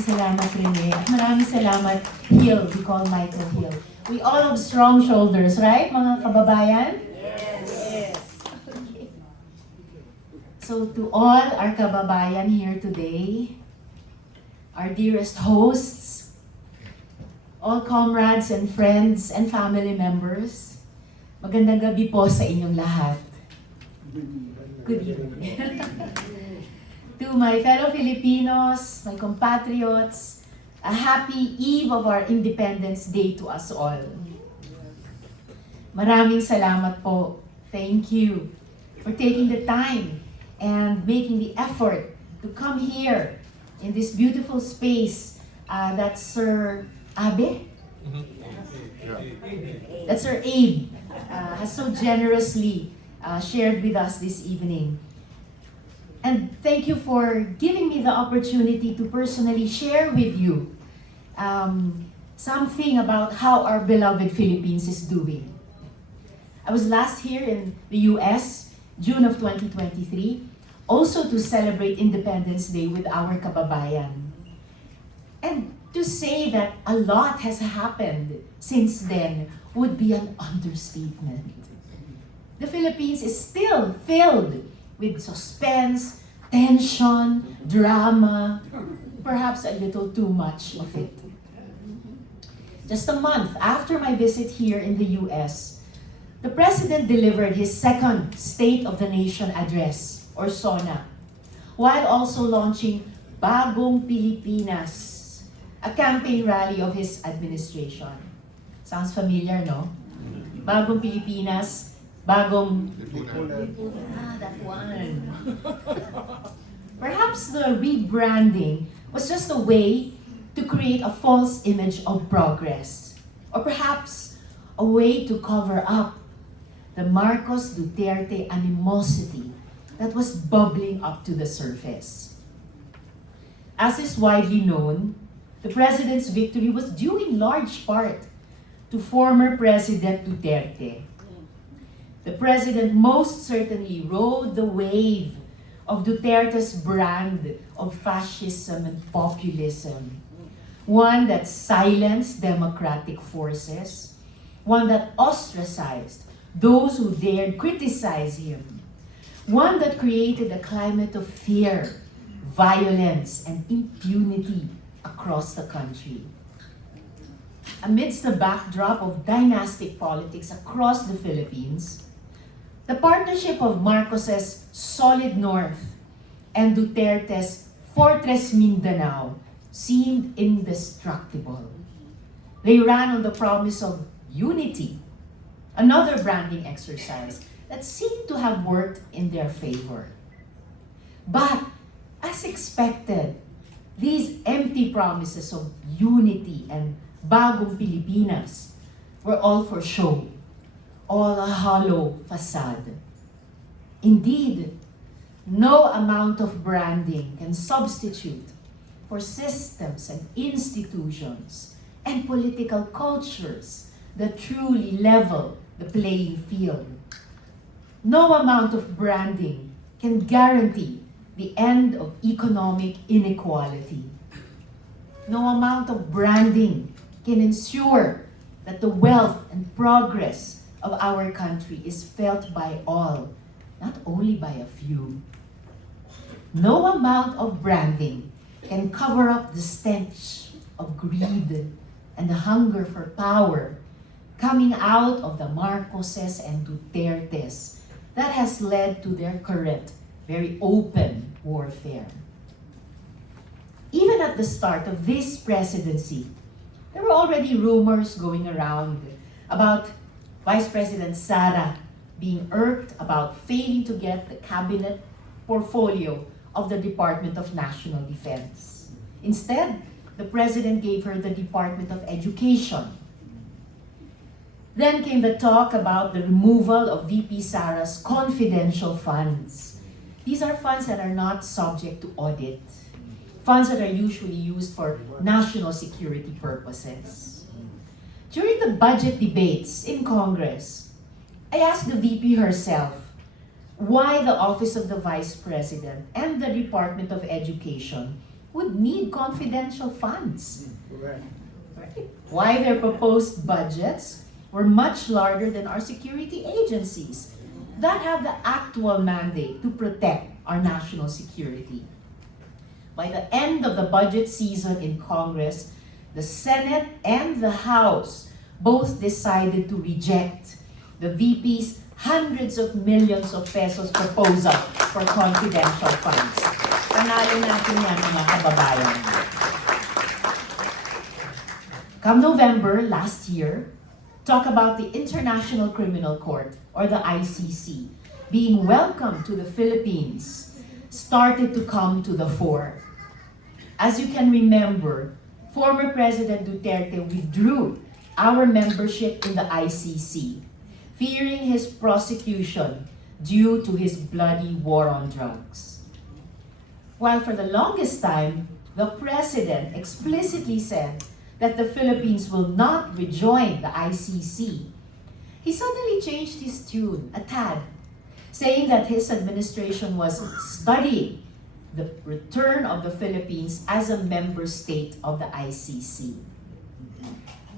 salamat, Rene. At maraming salamat, Hill. We call Michael Hill. We all have strong shoulders, right, mga kababayan? Yes. So to all our kababayan here today, our dearest hosts, all comrades and friends and family members, magandang gabi po sa inyong lahat. Good evening. To my fellow Filipinos, my compatriots, a happy eve of our Independence Day to us all. Maraming salamat po. Thank you for taking the time and making the effort to come here in this beautiful space that Sir Abe? That Sir Abe has so generously shared with us this evening. And thank you for giving me the opportunity to personally share with you something about how our beloved Philippines is doing. I was last here in the US, June of 2023, also to celebrate Independence Day with our kababayan. And to say that a lot has happened since then would be an understatement. The Philippines is still filled with suspense, tension, drama, perhaps a little too much of it. Just a month after my visit here in the US, the President delivered his second State of the Nation Address, or SONA, while also launching Bagong Pilipinas, a campaign rally of his administration. Sounds familiar, no? Bagong Pilipinas, Bagong... that one. Perhaps the rebranding was just a way to create a false image of progress. Or perhaps a way to cover up the Marcos Duterte animosity that was bubbling up to the surface. As is widely known, the President's victory was due in large part to former President Duterte. The President most certainly rode the wave of Duterte's brand of fascism and populism. One that silenced democratic forces, one that ostracized those who dared criticize him, one that created a climate of fear, violence, and impunity across the country. Amidst the backdrop of dynastic politics across the Philippines, the partnership of Marcos's Solid North and Duterte's Fortress Mindanao seemed indestructible. They ran on the promise of unity, another branding exercise that seemed to have worked in their favor. But, as expected, these empty promises of unity and Bagong Pilipinas were all for show, all a hollow facade. Indeed, no amount of branding can substitute for systems and institutions and political cultures that truly level the playing field. No amount of branding can guarantee the end of economic inequality. No amount of branding can ensure that the wealth and progress of our country is felt by all, not only by a few. No amount of branding can cover up the stench of greed and the hunger for power coming out of the Marcoses and Dutertes that has led to their current, very open warfare. Even at the start of this presidency, there were already rumors going around about Vice President Sara being irked about failing to get the cabinet portfolio of the Department of National Defense. Instead, the President gave her the Department of Education. Then came the talk about the removal of VP Sara's confidential funds. These are funds that are not subject to audit, funds that are usually used for national security purposes. During the budget debates in Congress, I asked the VP herself why the Office of the Vice President and the Department of Education would need confidential funds. Correct. Right? Why their proposed budgets were much larger than our security agencies that have the actual mandate to protect our national security. By the end of the budget season in Congress, the Senate and the House both decided to reject the VP's hundreds of millions of pesos proposal for confidential funds. Panalo natin yan, mga kababayan. Come November last year, talk about the International Criminal Court, or the ICC, being welcomed to the Philippines, started to come to the fore. As you can remember, former President Duterte withdrew our membership in the ICC, fearing his prosecution due to his bloody war on drugs. While for the longest time, the President explicitly said that the Philippines will not rejoin the ICC, he suddenly changed his tune a tad, saying that his administration was studying the return of the Philippines as a member state of the ICC.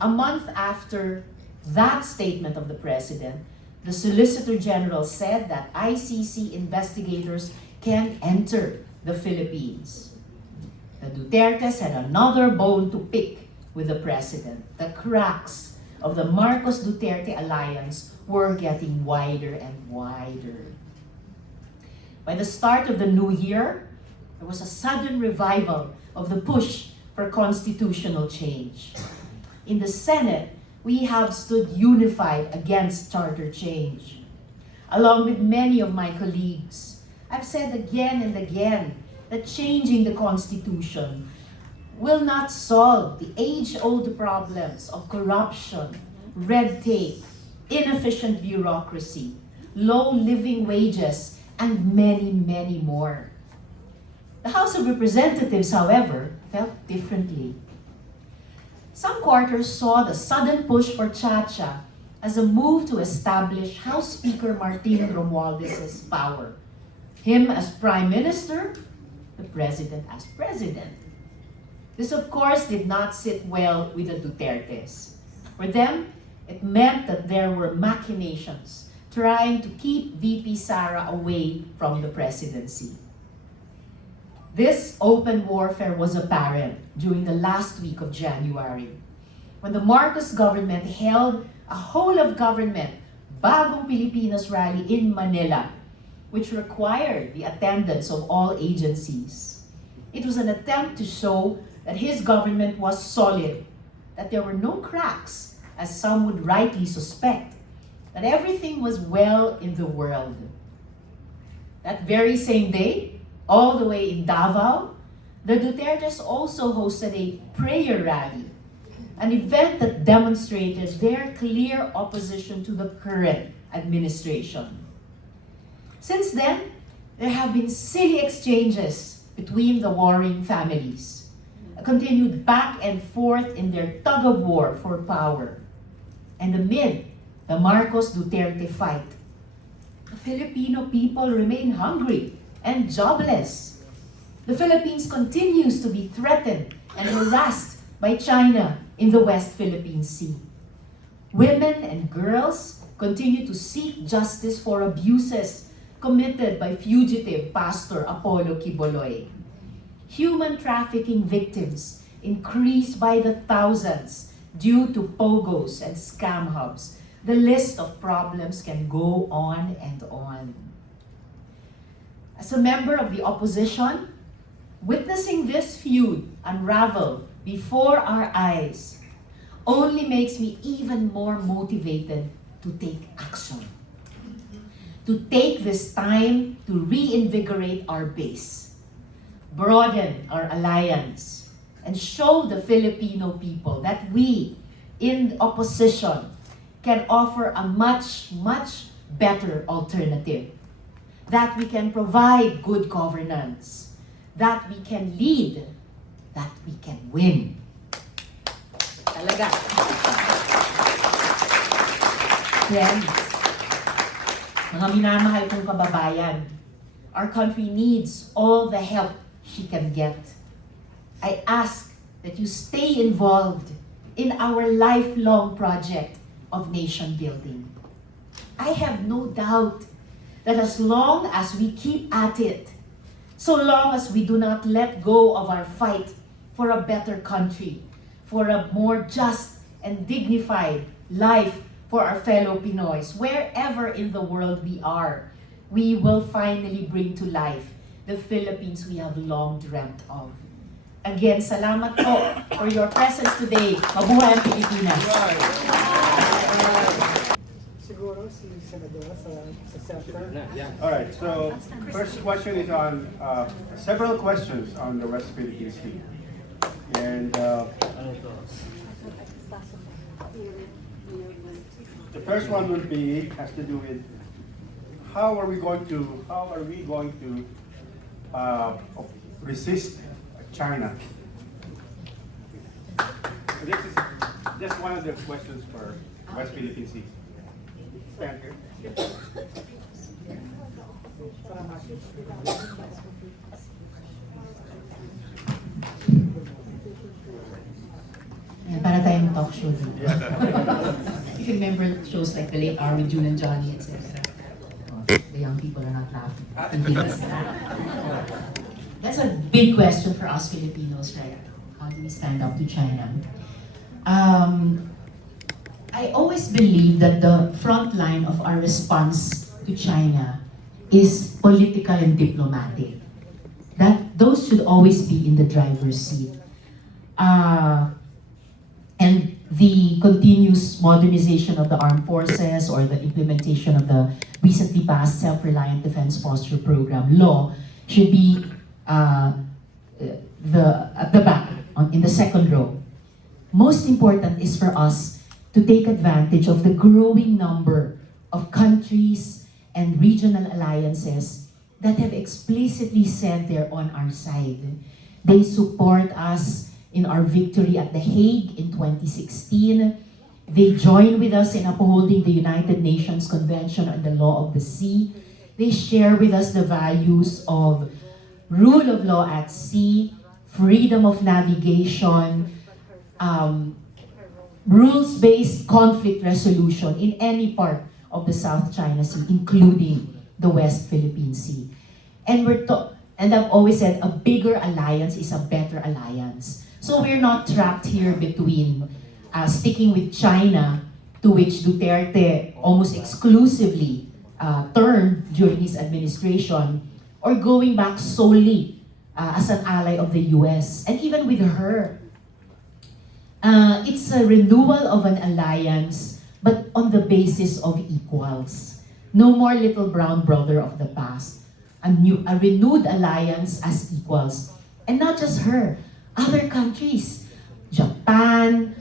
A month after that statement of the President, the Solicitor General said that ICC investigators can enter the Philippines. The Dutertes had another bone to pick with the President. The cracks of the Marcos-Duterte alliance were getting wider and wider. By the start of the new year, there was a sudden revival of the push for constitutional change. In the Senate, we have stood unified against charter change. Along with many of my colleagues, I've said again and again that changing the Constitution will not solve the age-old problems of corruption, red tape, inefficient bureaucracy, low living wages, and many, many more. The House of Representatives, however, felt differently. Some quarters saw the sudden push for Chacha as a move to establish House Speaker Martin Romualdez's power. Him as Prime Minister, the President as President. This, of course, did not sit well with the Dutertes. For them, it meant that there were machinations trying to keep VP Sara away from the presidency. This open warfare was apparent during the last week of January, when the Marcos government held a whole-of-government Bagong Pilipinas rally in Manila, which required the attendance of all agencies. It was an attempt to show that his government was solid, that there were no cracks, as some would rightly suspect, that everything was well in the world. That very same day, all the way in Davao, the Dutertes also hosted a prayer rally, an event that demonstrated their clear opposition to the current administration. Since then, there have been silly exchanges between the warring families, a continued back and forth in their tug-of-war for power. And amid the Marcos-Duterte fight, the Filipino people remain hungry and jobless. The Philippines continues to be threatened and harassed by China in the West Philippine Sea. Women and girls continue to seek justice for abuses committed by fugitive Pastor Apollo Quiboloy. Human trafficking victims increase by the thousands due to pogos and scam hubs. The list of problems can go on and on. As a member of the opposition, witnessing this feud unravel before our eyes only makes me even more motivated to take action. To take this time to reinvigorate our base, broaden our alliance, and show the Filipino people that we, in opposition, can offer a much, much better alternative. That we can provide good governance, that we can lead, that we can win. Talaga. Friends, mga minamahal kong kababayan, our country needs all the help she can get. I ask that you stay involved in our lifelong project of nation building. I have no doubt that as long as we keep at it, so long as we do not let go of our fight for a better country, for a more just and dignified life for our fellow Pinoys, wherever in the world we are, we will finally bring to life the Philippines we have long dreamt of. Again, salamat po for your presence today. Mabuhay ang Pilipinas. Siguro si Senadora sa center. All right, so first question is on several questions on the West Philippine Sea. And the first one would be, has to do with how are we going to resist China? This is just one of the questions for West Philippine Sea. Stand here. Ayan, para tayong talk show. If you remember shows like The Late Hour with June and Johnny, etc. The young people are not laughing. That's a big question for us Filipinos, right? How do we stand up to China? I always believe that the front line of our response to China is political and diplomatic. That those should always be in the driver's seat. And the continuous modernization of the armed forces or the implementation of the recently passed Self-Reliant Defense Posture Program law should be at the back, in the second row. Most important is for us to take advantage of the growing number of countries and regional alliances that have explicitly said they're on our side. They support us in our victory at The Hague in 2016. They join with us in upholding the United Nations Convention on the Law of the Sea. They share with us the values of rule of law at sea, freedom of navigation, rules-based conflict resolution in any part of the South China Sea, including the West Philippine Sea. And I've always said a bigger alliance is a better alliance. So we're not trapped here between sticking with China, to which Duterte almost exclusively turned during his administration, or going back solely as an ally of the US. And even with her, it's a renewal of an alliance, but on the basis of equals. No more little brown brother of the past. A renewed alliance as equals. And not just her, other countries. Japan,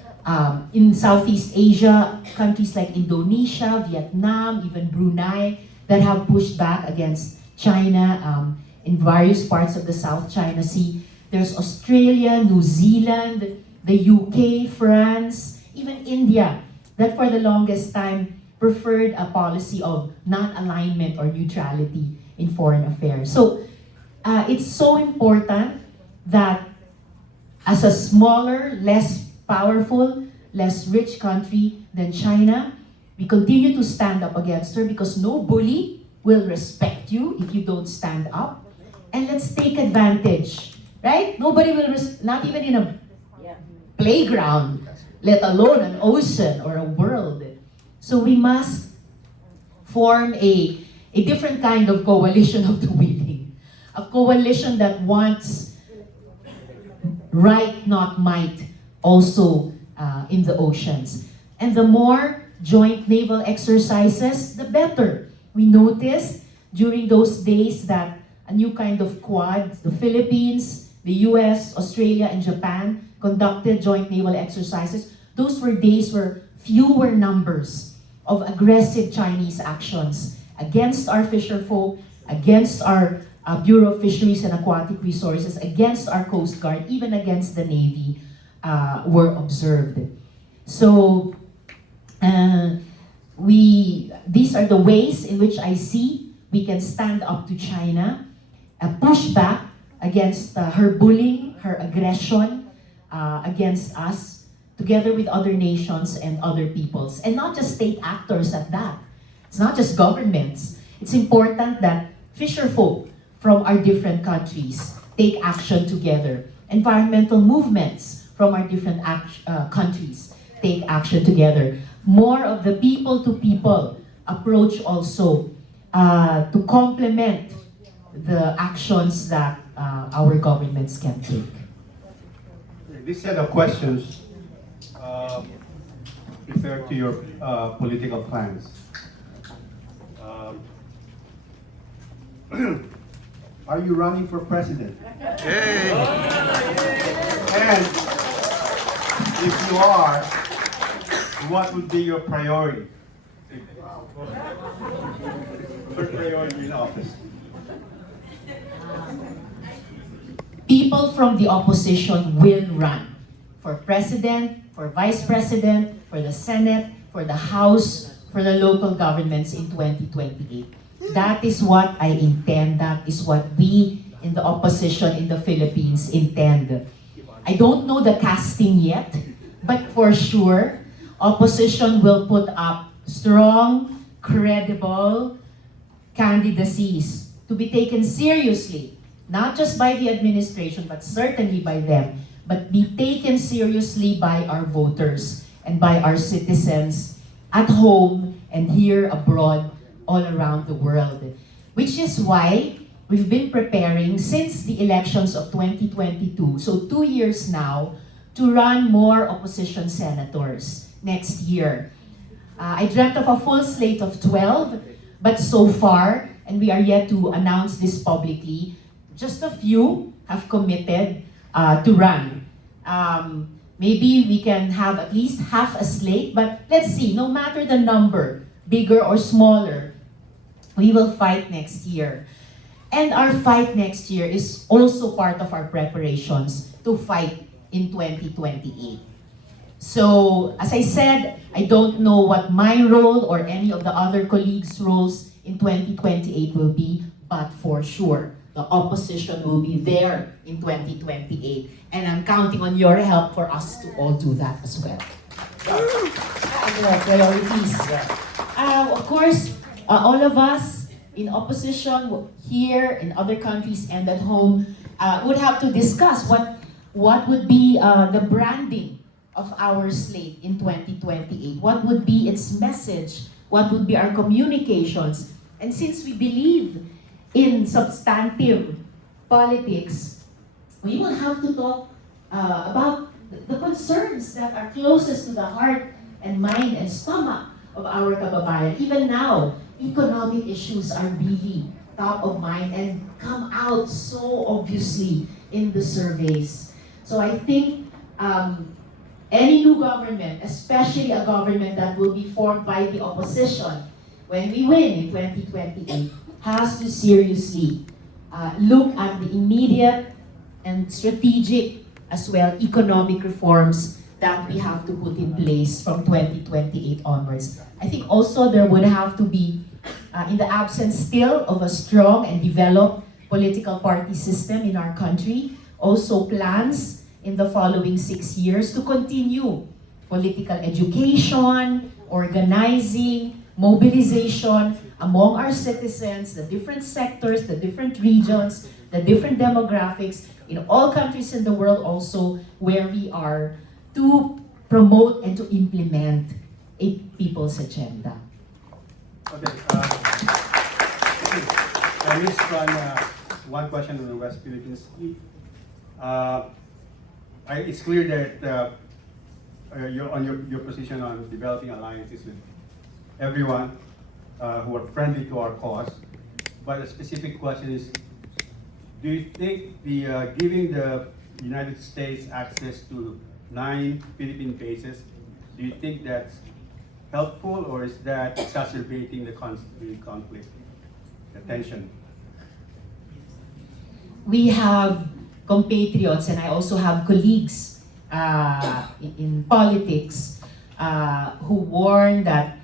in Southeast Asia, countries like Indonesia, Vietnam, even Brunei, that have pushed back against China in various parts of the South China Sea. There's Australia, New Zealand, the UK, France, even India, that for the longest time preferred a policy of non-alignment or neutrality in foreign affairs. So it's so important that as a smaller, less powerful, less rich country than China, we continue to stand up against her because no bully will respect you if you don't stand up. And let's take advantage, right? Nobody will, not even in a playground, let alone an ocean or a world. So we must form a different kind of coalition of the willing. A coalition that wants right, not might, also in the oceans. And the more joint naval exercises, the better. We noticed during those days that a new kind of quad, the Philippines, the US, Australia, and Japan conducted joint naval exercises. Those were days where fewer numbers of aggressive Chinese actions against our fisherfolk, against our Bureau of Fisheries and Aquatic Resources, against our Coast Guard, even against the Navy, were observed. So these are the ways in which I see we can stand up to China, push back against her bullying, her aggression against us, together with other nations and other peoples. And not just state actors at that. It's not just governments. It's important that fisherfolk from our different countries take action together. Environmental movements from our different countries take action together. More of the people-to-people approach also to complement the actions that our governments can take. This set of questions refer to your political plans. Are you running for president? Hey! And if you are, what would be your priority? First priority in office. People from the opposition will run for president, for vice president, for the Senate, for the House, for the local governments in 2028. That is what I intend. That is what we in the opposition in the Philippines intend. I don't know the casting yet, but for sure, opposition will put up strong, credible candidacies to be taken seriously, not just by the administration, but certainly by them, but be taken seriously by our voters and by our citizens at home and here abroad, all around the world. Which is why we've been preparing since the elections of 2022, so 2 years now, to run more opposition senators next year. I dreamt of a full slate of 12, but so far, and we are yet to announce this publicly, just a few have committed to run. Maybe we can have at least half a slate, but let's see, no matter the number, bigger or smaller, we will fight next year. And our fight next year is also part of our preparations to fight in 2028. So, as I said, I don't know what my role or any of the other colleagues' roles in 2028 will be, but for sure, the opposition will be there in 2028. And I'm counting on your help for us to all do that as well. Priorities. Of course, all of us in opposition here, in other countries, and at home would have to discuss what would be the branding of our slate in 2028. What would be its message? What would be our communications? And since we believe in substantive politics, we will have to talk about the concerns that are closest to the heart and mind and stomach of our kababayan. Even now, economic issues are really top of mind and come out so obviously in the surveys. So I think any new government, especially a government that will be formed by the opposition when we win in 2028, has to seriously look at the immediate and strategic as well economic reforms that we have to put in place from 2028 onwards. I think also there would have to be, in the absence still of a strong and developed political party system in our country, also plans in the following 6 years to continue political education, organizing, mobilization among our citizens, the different sectors, the different regions, the different demographics in all countries in the world also where we are, to promote and to implement a people's agenda. Okay. I missed one question on the West Philippines. It's clear that your position on developing alliances with everyone who are friendly to our cause. But a specific question is, do you think the giving the United States access to 9 Philippine bases, do you think that's helpful, or is that exacerbating the conflict, the tension? We have compatriots, and I also have colleagues in politics who warn that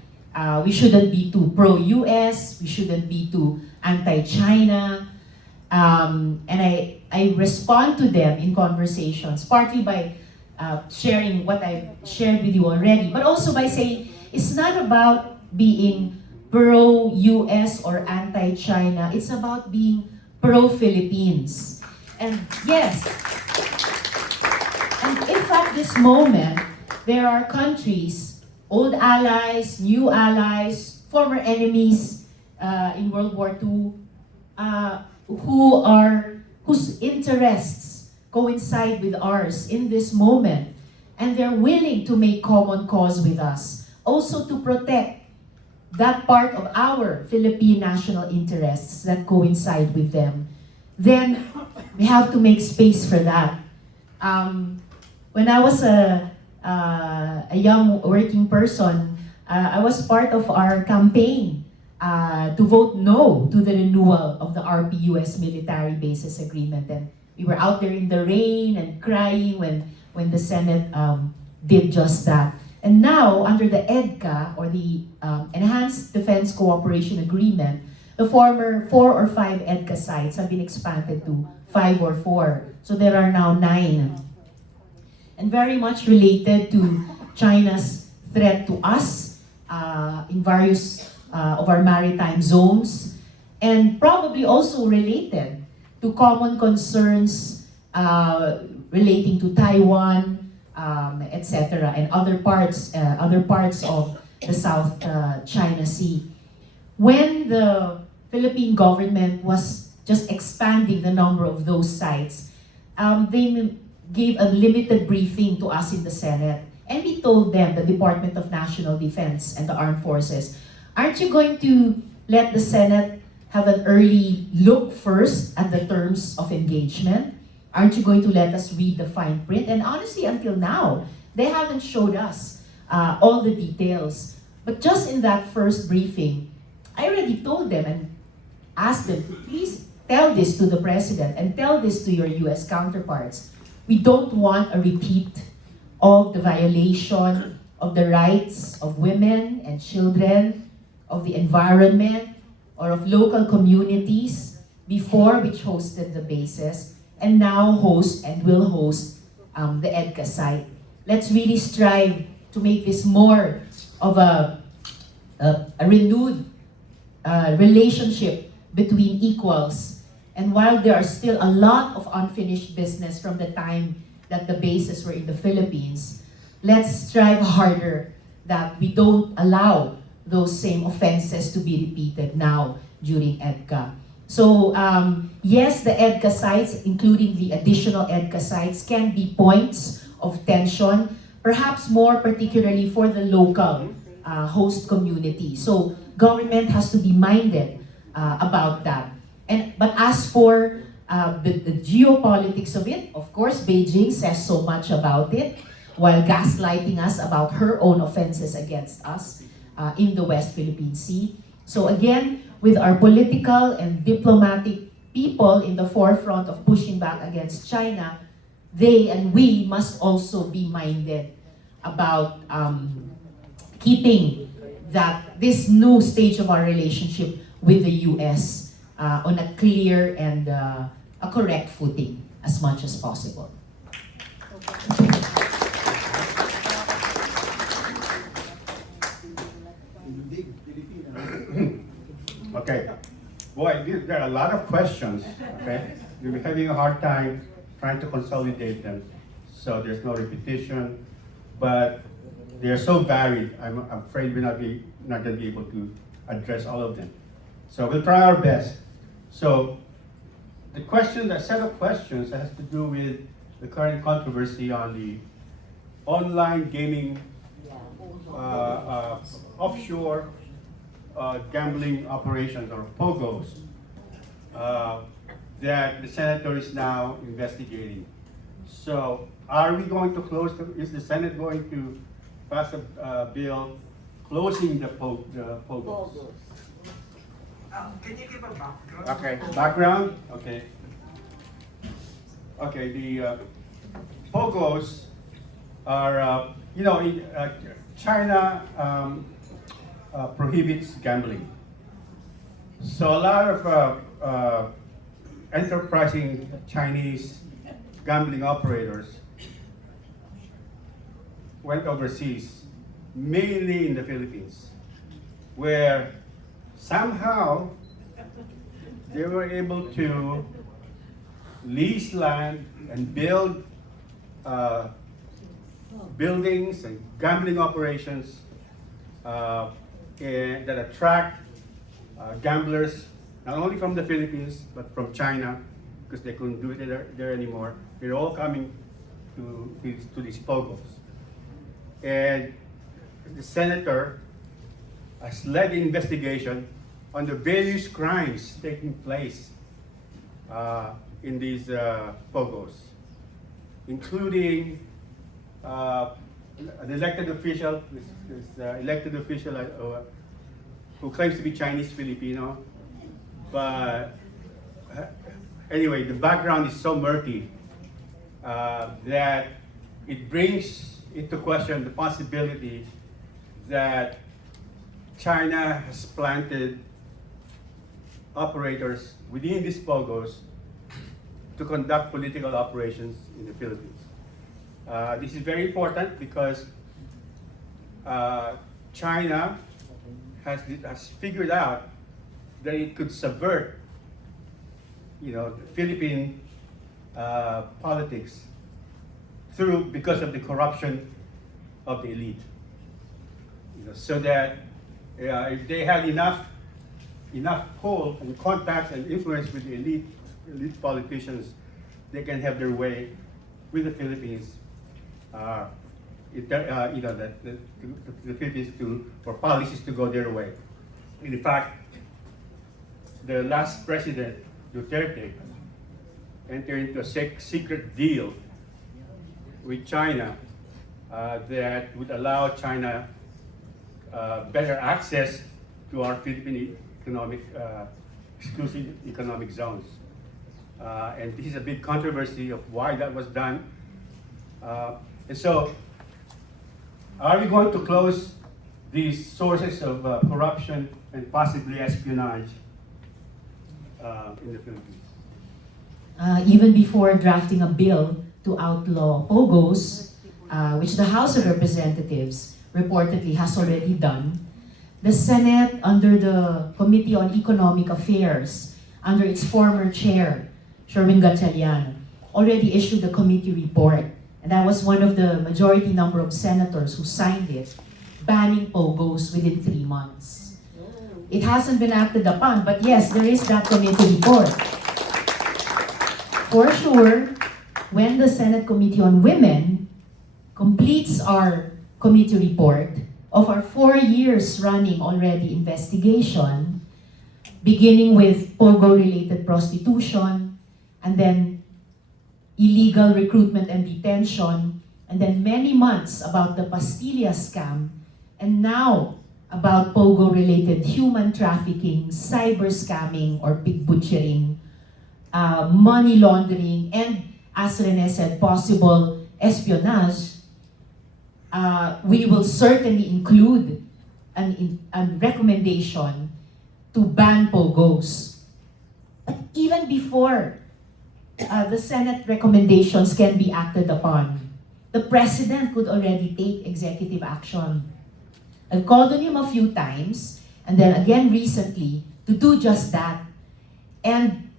we shouldn't be too pro-US, we shouldn't be too anti-China. And I respond to them in conversations, partly by sharing what I've shared with you already, but also by saying it's not about being pro-US or anti-China, it's about being pro-Philippines. And yes, and if at this moment, there are countries, old allies, new allies, former enemies in World War II, whose interests coincide with ours in this moment, and they're willing to make common cause with us, also to protect that part of our Philippine national interests that coincide with them, then we have to make space for that. When I was a young working person, I was part of our campaign to vote no to the renewal of the RP-US military bases agreement. And we were out there in the rain and crying when the Senate did just that. And now, under the EDCA, or the Enhanced Defense Cooperation Agreement, the former 4 or 5 EDCA sites have been expanded to 5 or 4. So there are now 9. And very much related to China's threat to us in various of our maritime zones, and probably also related to common concerns relating to Taiwan, etc., and other parts of the South China Sea. When the Philippine government was just expanding the number of those sites, they gave a limited briefing to us in the Senate, and we told them, the Department of National Defense and the Armed Forces, aren't you going to let the Senate have an early look first at the terms of engagement? Aren't you going to let us read the fine print? And honestly, until now, they haven't showed us all the details. But just in that first briefing, I already told them and asked them, please tell this to the President and tell this to your US counterparts. We don't want a repeat of the violation of the rights of women and children, of the environment, or of local communities before, which hosted the bases, and now host and will host the EDCA site. Let's really strive to make this more of a renewed relationship between equals. And while there are still a lot of unfinished business from the time that the bases were in the Philippines, let's strive harder that we don't allow those same offenses to be repeated now during EDCA. So yes, the EDCA sites, including the additional EDCA sites, can be points of tension, perhaps more particularly for the local host community. So government has to be minded about that. But as for the geopolitics of it, of course, Beijing says so much about it, while gaslighting us about her own offenses against us in the West Philippine Sea. So again, with our political and diplomatic people in the forefront of pushing back against China, they and we must also be minded about keeping this new stage of our relationship with the US on a clear and a correct footing as much as possible. Okay. Boy, there are a lot of questions, okay? We're having a hard time trying to consolidate them, so there's no repetition, but they're so varied, I'm afraid we're not going to be able to address all of them. So we'll try our best. So the set of questions has to do with the current controversy on the online gaming offshore gambling operations, or POGOs, that the senator is now investigating. So are we going to is the Senate going to pass a bill closing the POGOs? Can you give a background? Okay, background? Okay. Okay, the POGOs are, China prohibits gambling. So a lot of enterprising Chinese gambling operators went overseas, mainly in the Philippines, where somehow they were able to lease land and build buildings and gambling operations that attract gamblers not only from the Philippines but from China, because they couldn't do it there anymore. They're all coming to these pogos. And the senator has led the investigation on the various crimes taking place in these pogos, including an elected official, who claims to be Chinese Filipino, but anyway, the background is so murky that it brings into question the possibility that China has planted operators within these pogos to conduct political operations in the Philippines. This is very important because China has figured out that it could subvert, the Philippine politics because of the corruption of the elite. So that if they had enough pull and contacts and influence with the elite politicians, they can have their way with the Philippines. The Philippines for policies to go their way. In fact, the last president, Duterte, entered into a secret deal with China that would allow China better access to our Philippine exclusive economic zones. And this is a big controversy of why that was done. And so, are we going to close these sources of corruption and possibly espionage in the Philippines? Even before drafting a bill to outlaw pogos, which the House of Representatives reportedly has already done, the Senate, under the Committee on Economic Affairs, under its former chair, Sherwin Gatchalian, already issued a committee report. And that was one of the majority number of senators who signed it, banning pogos within 3 months. It hasn't been acted upon, but yes, there is that committee report. For sure, when the Senate Committee on Women completes our committee report of our 4 years running already investigation, beginning with pogo-related prostitution, and then illegal recruitment and detention, and then many months about the Pastilla scam, and now about pogo-related human trafficking, cyber scamming or pig butchering, money laundering, and as Rene said, possible espionage, we will certainly include a recommendation to ban pogos. But even before the Senate recommendations can be acted upon, the President could already take executive action. I've called on him a few times, and then again recently, to do just that. And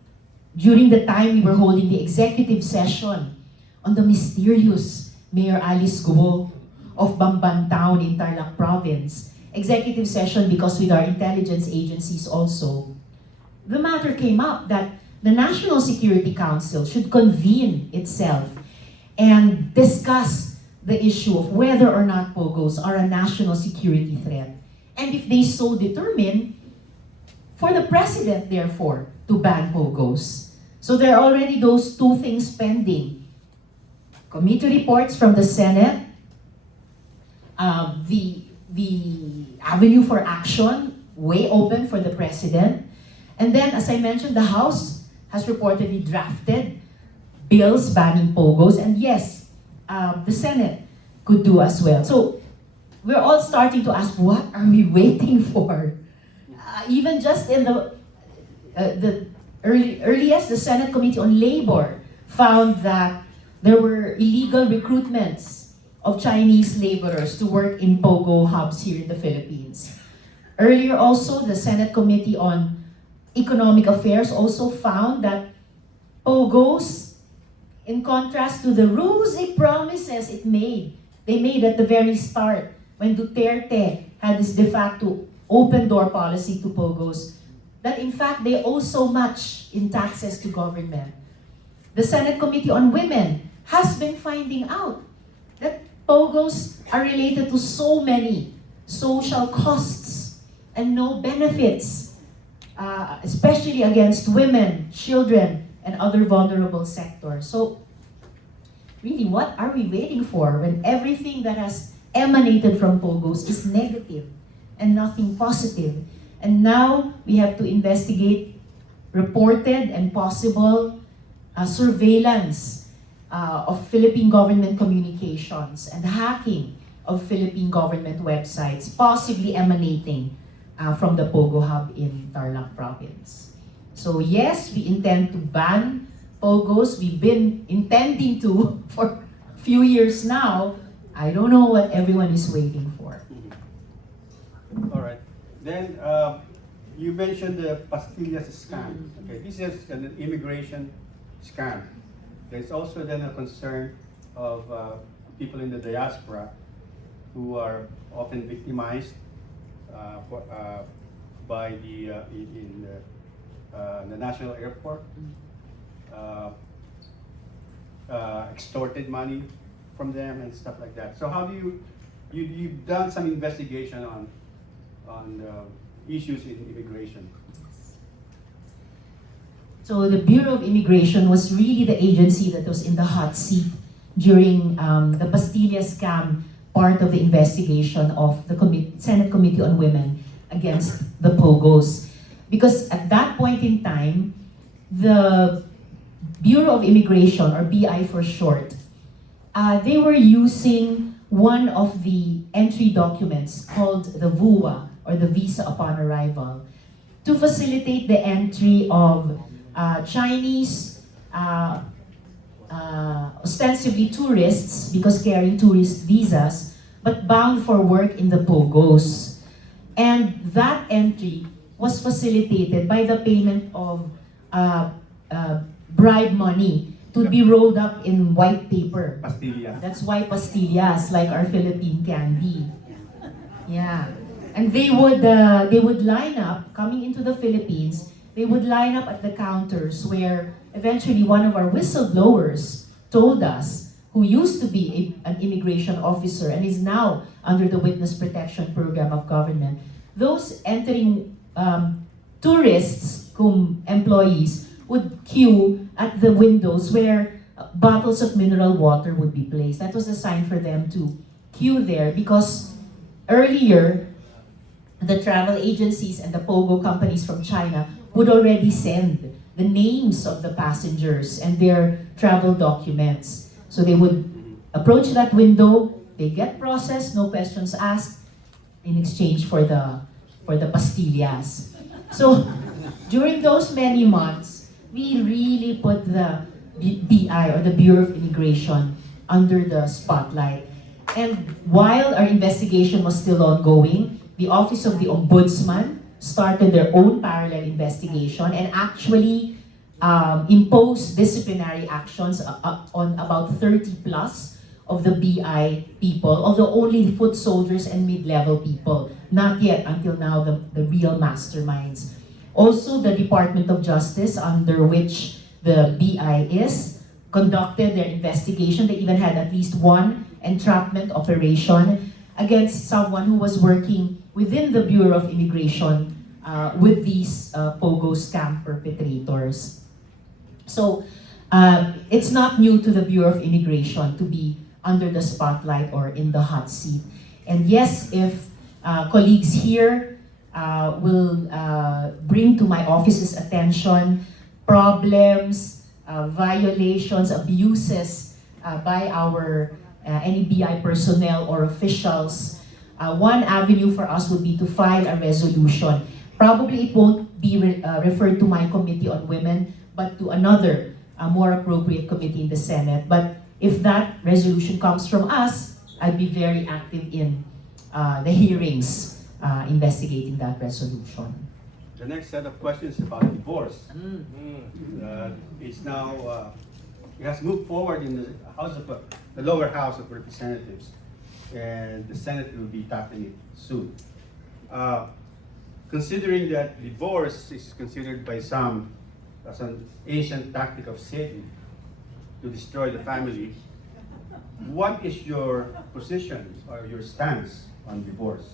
during the time we were holding the executive session on the mysterious Mayor Alice Guo of Bamban Town in Tarlac Province, executive session because with our intelligence agencies also, the matter came up that the National Security Council should convene itself and discuss the issue of whether or not pogos are a national security threat. And if they so determine, for the President, therefore, to ban pogos. So there are already those two things pending. Committee reports from the Senate, the avenue for action, way open for the President. And then, as I mentioned, the House has reportedly drafted bills banning pogos. And yes, the Senate could do as well. So we're all starting to ask, what are we waiting for? Even just in the Earliest, the Senate Committee on Labor found that there were illegal recruitments of Chinese laborers to work in POGO hubs here in the Philippines. Earlier also, the Senate Committee on Economic Affairs also found that POGOs, in contrast to the rosy promises they made at the very start when Duterte had this de facto open door policy to POGOs, that in fact they owe so much in taxes to government. The Senate Committee on Women has been finding out that POGOs are related to so many social costs and no benefits, especially against women, children, and other vulnerable sectors. So really, what are we waiting for when everything that has emanated from POGOs is negative and nothing positive? And now we have to investigate reported and possible surveillance of Philippine government communications and hacking of Philippine government websites, possibly emanating from the POGO hub in Tarlac province. So yes, we intend to ban POGOs. We've been intending to for a few years now. I don't know what everyone is waiting for. All right. Then you mentioned the pastillas scam. Okay, this is an immigration scam. There's also then a concern of people in the diaspora who are often victimized by in the national airport, extorted money from them and stuff like that. So how do you've done some investigation on issues in immigration? So the Bureau of Immigration was really the agency that was in the hot seat during the Pastilla scam part of the investigation of the Senate Committee on Women against the POGOs. Because at that point in time, the Bureau of Immigration, or BI for short, they were using one of the entry documents called the VUA, or the Visa Upon Arrival, to facilitate the entry of Chinese, ostensibly tourists, because carrying tourist visas, but bound for work in the POGOs. And that entry was facilitated by the payment of bribe money to be rolled up in white paper. Pastillas. That's why pastillas, like our Philippine candy. Yeah. And they would line up, coming into the Philippines, they would line up at the counters where eventually one of our whistleblowers told us, who used to be an immigration officer and is now under the witness protection program of government, those entering tourists, employees, would queue at the windows where bottles of mineral water would be placed. That was a sign for them to queue there, because earlier, the travel agencies and the POGO companies from China would already send the names of the passengers and their travel documents. So they would approach that window, they get processed, no questions asked, in exchange for the pastillas. So during those many months, we really put the BI, or the Bureau of Immigration, under the spotlight. And while our investigation was still ongoing, the Office of the Ombudsman started their own parallel investigation and actually imposed disciplinary actions on about 30 plus of the BI people, although only foot soldiers and mid-level people, not yet until now the real masterminds. Also, the Department of Justice, under which the BI is, conducted their investigation. They even had at least one entrapment operation against someone who was working within the Bureau of Immigration with these POGO scam perpetrators. So it's not new to the Bureau of Immigration to be under the spotlight or in the hot seat. And yes, if colleagues here will bring to my office's attention problems, violations, abuses by our any BI personnel or officials, one avenue for us would be to file a resolution. Probably it won't be referred to my committee on women, but to another, more appropriate committee in the Senate. But if that resolution comes from us, I'd be very active in the hearings investigating that resolution. The next set of questions is about divorce. It's now, it has moved forward in the the lower house of representatives, and the Senate will be tackling it soon. Considering that divorce is considered by some as an ancient tactic of Satan to destroy the family, what is your position or your stance on divorce?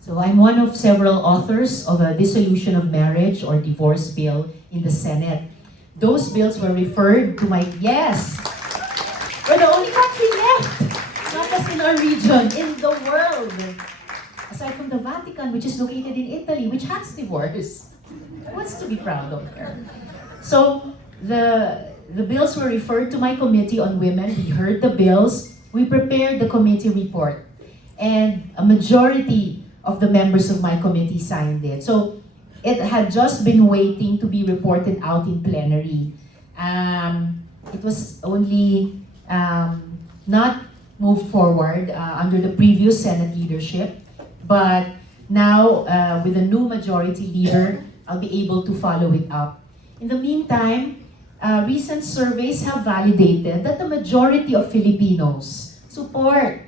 So I'm one of several authors of a dissolution of marriage or divorce bill in the Senate. Those bills were referred to my, yes, we're the only country left, not just in our region, in the world. Aside from the Vatican, which is located in Italy, which has divorce. What's to be proud of there? So the bills were referred to my committee on women. We heard the bills. We prepared the committee report. And a majority of the members of my committee signed it. So it had just been waiting to be reported out in plenary. It was only not moved forward under the previous Senate leadership. But now, with a new majority leader, I'll be able to follow it up. In the meantime, recent surveys have validated that the majority of Filipinos support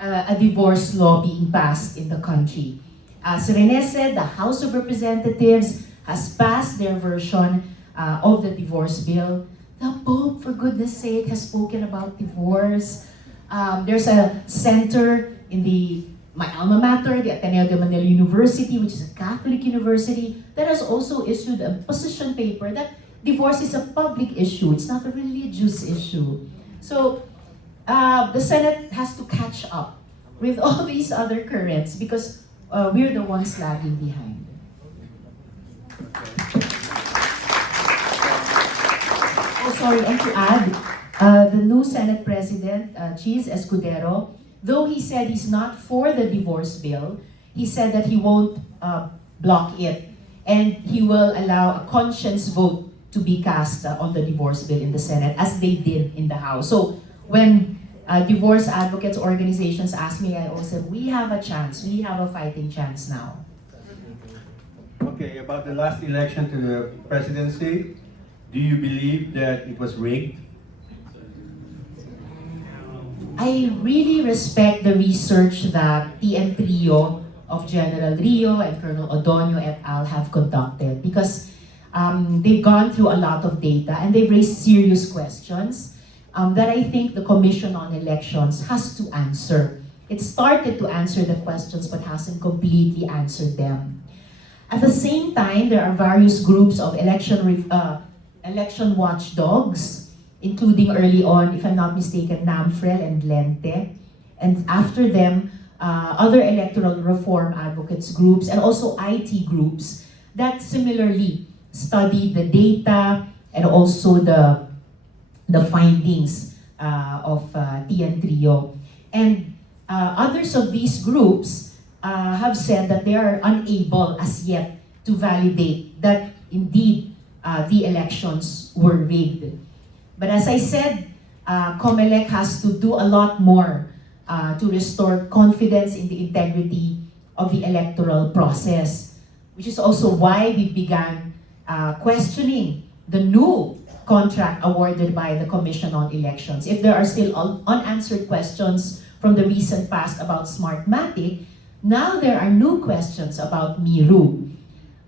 a divorce law being passed in the country. As Rene said, the House of Representatives has passed their version of the divorce bill. The Pope, for goodness sake, has spoken about divorce. There's a center in my alma mater, the Ateneo de Manila University, which is a Catholic university, that has also issued a position paper that divorce is a public issue, it's not a religious issue. So the Senate has to catch up with all these other currents because we're the ones lagging behind. Oh, sorry, and to add, the new Senate President, Cheese Escudero, though he said he's not for the divorce bill, he said that he won't block it and he will allow a conscience vote to be cast on the divorce bill in the Senate as they did in the House. So when divorce advocates organizations ask me, I also said, we have a chance, we have a fighting chance now. Okay, about the last election to the presidency, do you believe that it was rigged? I really respect the research that TN Trio of General Rio and Colonel Odonio et al. Have conducted because they've gone through a lot of data and they've raised serious questions that I think the Commission on Elections has to answer. It started to answer the questions but hasn't completely answered them. At the same time, there are various groups of election watchdogs, including early on, if I'm not mistaken, NAMFREL and Lente. And after them, other electoral reform advocates groups and also IT groups that similarly studied the data and also the findings of TN Trio. And others of these groups have said that they are unable as yet to validate that indeed the elections were rigged. But as I said, COMELEC has to do a lot more to restore confidence in the integrity of the electoral process, which is also why we began questioning the new contract awarded by the Commission on Elections. If there are still unanswered questions from the recent past about Smartmatic, now there are new questions about Miru.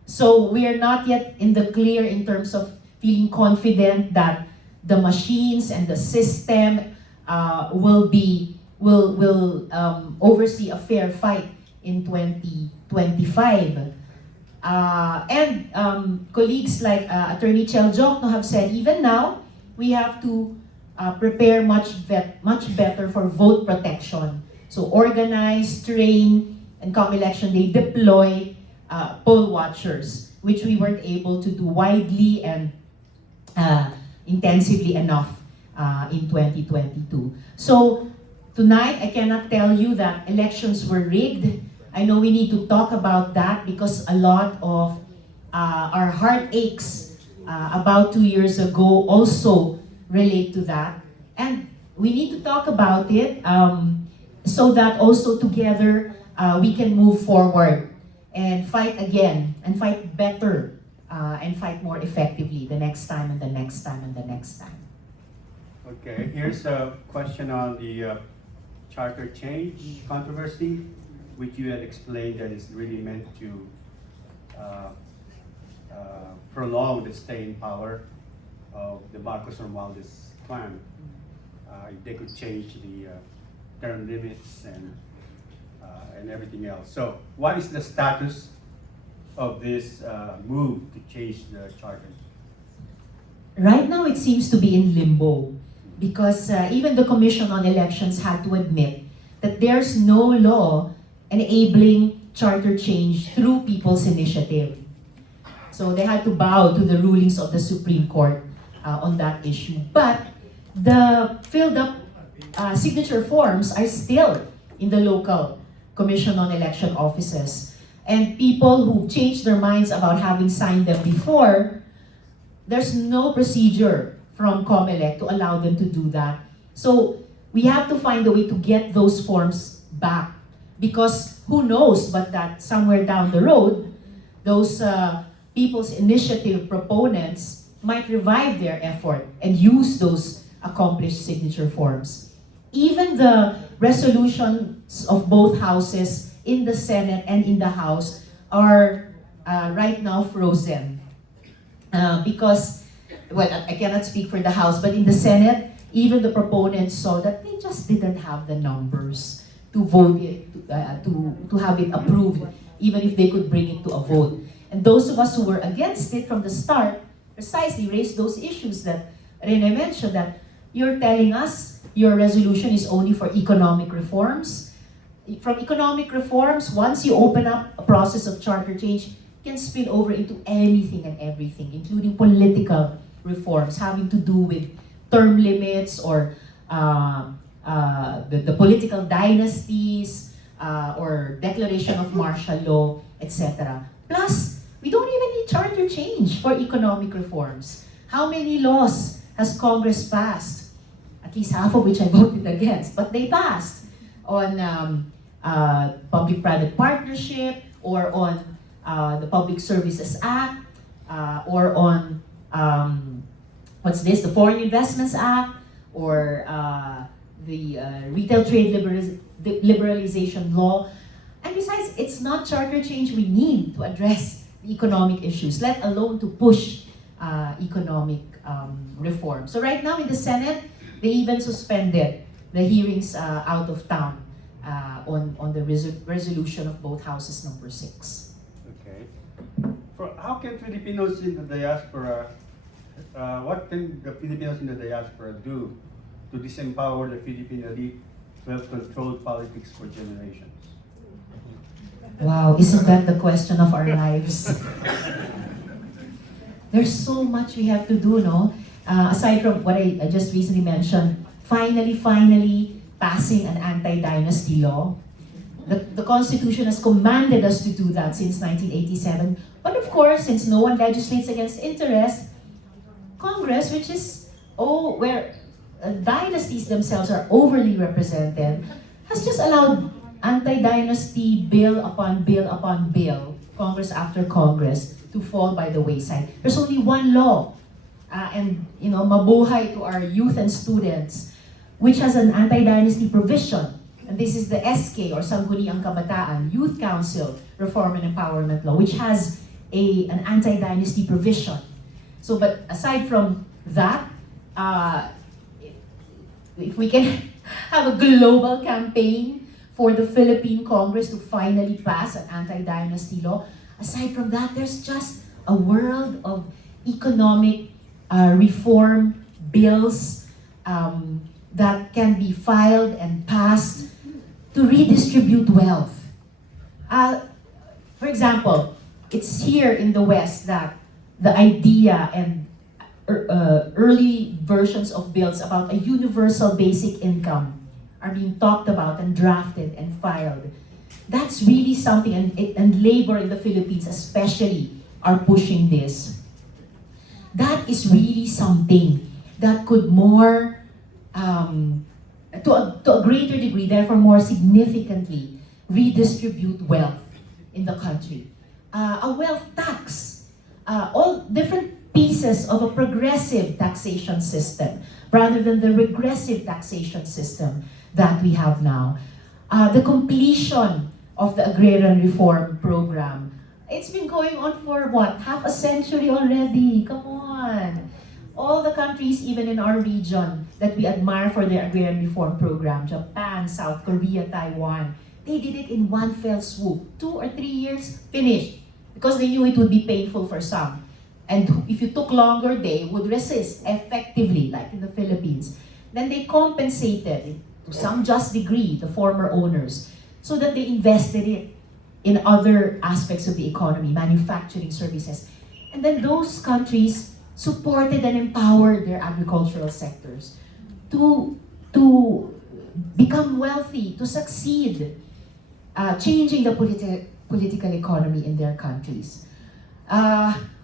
So we are not yet in the clear in terms of feeling confident that the machines and the system will oversee a fair fight in 2025. Colleagues like Attorney Chel Jokno have said even now we have to prepare much better for vote protection. So organize, train, and come election day, deploy poll watchers, which we weren't able to do widely and intensively enough in 2022. So tonight, I cannot tell you that elections were rigged. I know we need to talk about that because a lot of our heartaches about 2 years ago also relate to that. And we need to talk about it so that also together we can move forward and fight again and fight better and fight more effectively the next time and the next time and the next time. Okay, here's a question on the charter change controversy, which you had explained that is really meant to prolong the staying power of the Marcos Romualdez clan. If they could change the term limits and everything else. So, what is the status of this move to change the charter? Right now, it seems to be in limbo because even the Commission on Elections had to admit that there's no law enabling charter change through people's initiative. So they had to bow to the rulings of the Supreme Court on that issue. But the filled up signature forms are still in the local Commission on Election offices. And people who changed their minds about having signed them before, there's no procedure from COMELEC to allow them to do that. So we have to find a way to get those forms back. Because who knows but that somewhere down the road, those people's initiative proponents might revive their effort and use those accomplished signature forms. Even the resolutions of both houses in the Senate and in the House are right now frozen. Because, well, I cannot speak for the House, but in the Senate, even the proponents saw that they just didn't have the numbers to vote it, to have it approved, even if they could bring it to a vote. And those of us who were against it from the start precisely raised those issues that Rene mentioned, that you're telling us your resolution is only for economic reforms. From economic reforms, once you open up a process of charter change, it can spill over into anything and everything, including political reforms having to do with term limits or the political dynasties or declaration of martial law, etc. Plus, we don't even need charter change for economic reforms. How many laws has Congress passed? At least half of which I voted against, but they passed on public-private partnership, or on the Public Services Act, or on the Foreign Investments Act, or the Retail Trade Liberalization Law. And besides, it's not charter change we need to address the economic issues, let alone to push economic reform. So right now in the Senate, they even suspended the hearings out of town on the resolution of both houses number 6. Okay. How can Filipinos in the diaspora, what can the Filipinos in the diaspora do to disempower the Philippine elite to have controlled politics for generations? Wow, isn't that the question of our lives? There's so much we have to do, no? Aside from what I just recently mentioned, finally passing an anti-dynasty law. The Constitution has commanded us to do that since 1987. But of course, since no one legislates against interest, Congress, which is, where dynasties themselves are overly represented, has just allowed anti-dynasty bill upon bill upon bill, Congress after Congress, to fall by the wayside. There's only one law, and mabuhay to our youth and students, which has an anti-dynasty provision. And this is the SK, or Sangguniang Kabataan, Youth Council Reform and Empowerment Law, which has an anti-dynasty provision. So, but aside from that, if we can have a global campaign for the Philippine Congress to finally pass an anti-dynasty law, aside from that, there's just a world of economic reform bills that can be filed and passed to redistribute wealth. For example, it's here in the West that the idea and early versions of bills about a universal basic income are being talked about and drafted and filed. That's really something, and labor in the Philippines especially are pushing this. That is really something that could more, to a greater degree, therefore more significantly, redistribute wealth in the country. A wealth tax, all different pieces of a progressive taxation system rather than the regressive taxation system that we have now. The completion of the agrarian reform program. It's been going on for what, half a century already? Come on. All the countries, even in our region, that we admire for their agrarian reform program, Japan, South Korea, Taiwan, they did it in one fell swoop. 2 or 3 years, finished. Because they knew it would be painful for some. And if you took longer, they would resist effectively, like in the Philippines. Then they compensated, to some just degree, the former owners, so that they invested it in other aspects of the economy, manufacturing, services. And then those countries supported and empowered their agricultural sectors to become wealthy, to succeed, changing the political economy in their countries.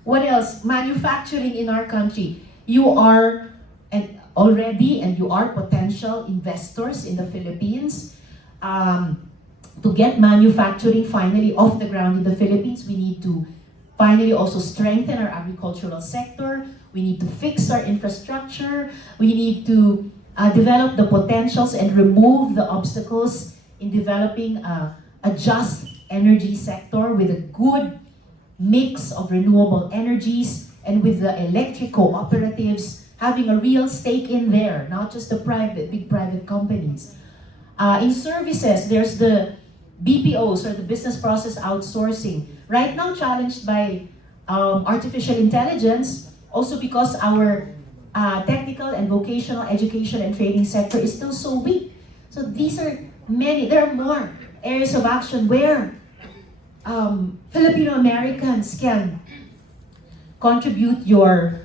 What else? Manufacturing in our country. You are already potential investors in the Philippines. To get manufacturing finally off the ground in the Philippines, we need to finally also strengthen our agricultural sector. We need to fix our infrastructure. We need to develop the potentials and remove the obstacles in developing a just energy sector with a good mix of renewable energies, and with the electric cooperatives having a real stake in there, not just the big private companies. In services, there's the BPOs, or the business process outsourcing, right now challenged by artificial intelligence, also because our technical and vocational education and training sector is still so weak. So there are more areas of action where Filipino-Americans can contribute your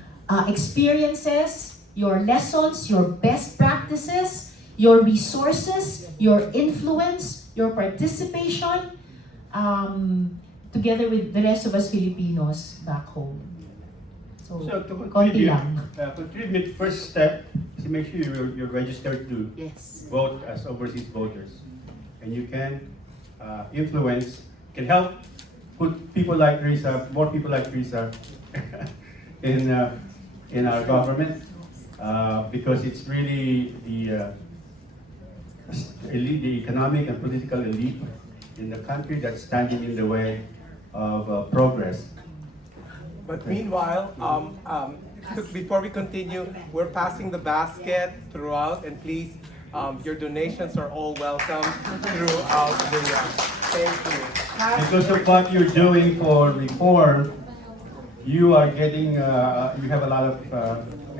experiences, your lessons, your best practices, your resources, your influence, your participation, together with the rest of us Filipinos back home. So to konti contribute, first step is to make sure you're registered to Yes. vote as overseas voters. And you can influence, can help put people like Risa, more people like Risa in our government, because it's really the elite, the economic and political elite in the country that's standing in the way of progress. But meanwhile, before we continue, we're passing the basket throughout, and please, your donations are all welcome throughout the. Thank you. Because of what you're doing for reform, you are getting, you have a lot of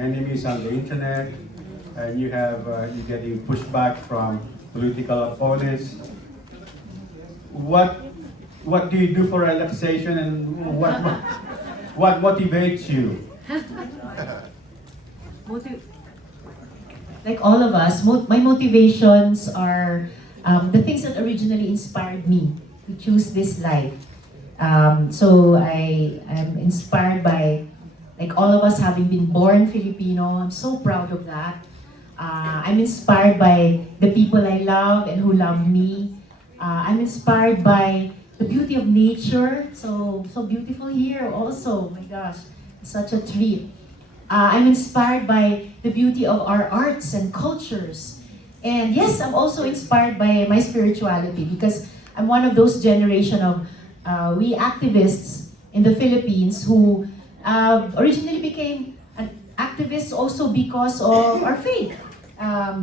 enemies on the internet, and you're getting pushback from political opponents. What do you do for relaxation, and what motivates you? Like all of us, my motivations are the things that originally inspired me to choose this life. So I am inspired by, like all of us, having been born Filipino. I'm so proud of that. I'm inspired by the people I love and who love me. I'm inspired by the beauty of nature. So beautiful here also. Oh my gosh, it's such a treat. I'm inspired by the beauty of our arts and cultures. And yes, I'm also inspired by my spirituality, because I'm one of those generation of we activists in the Philippines who originally became activists also because of our faith.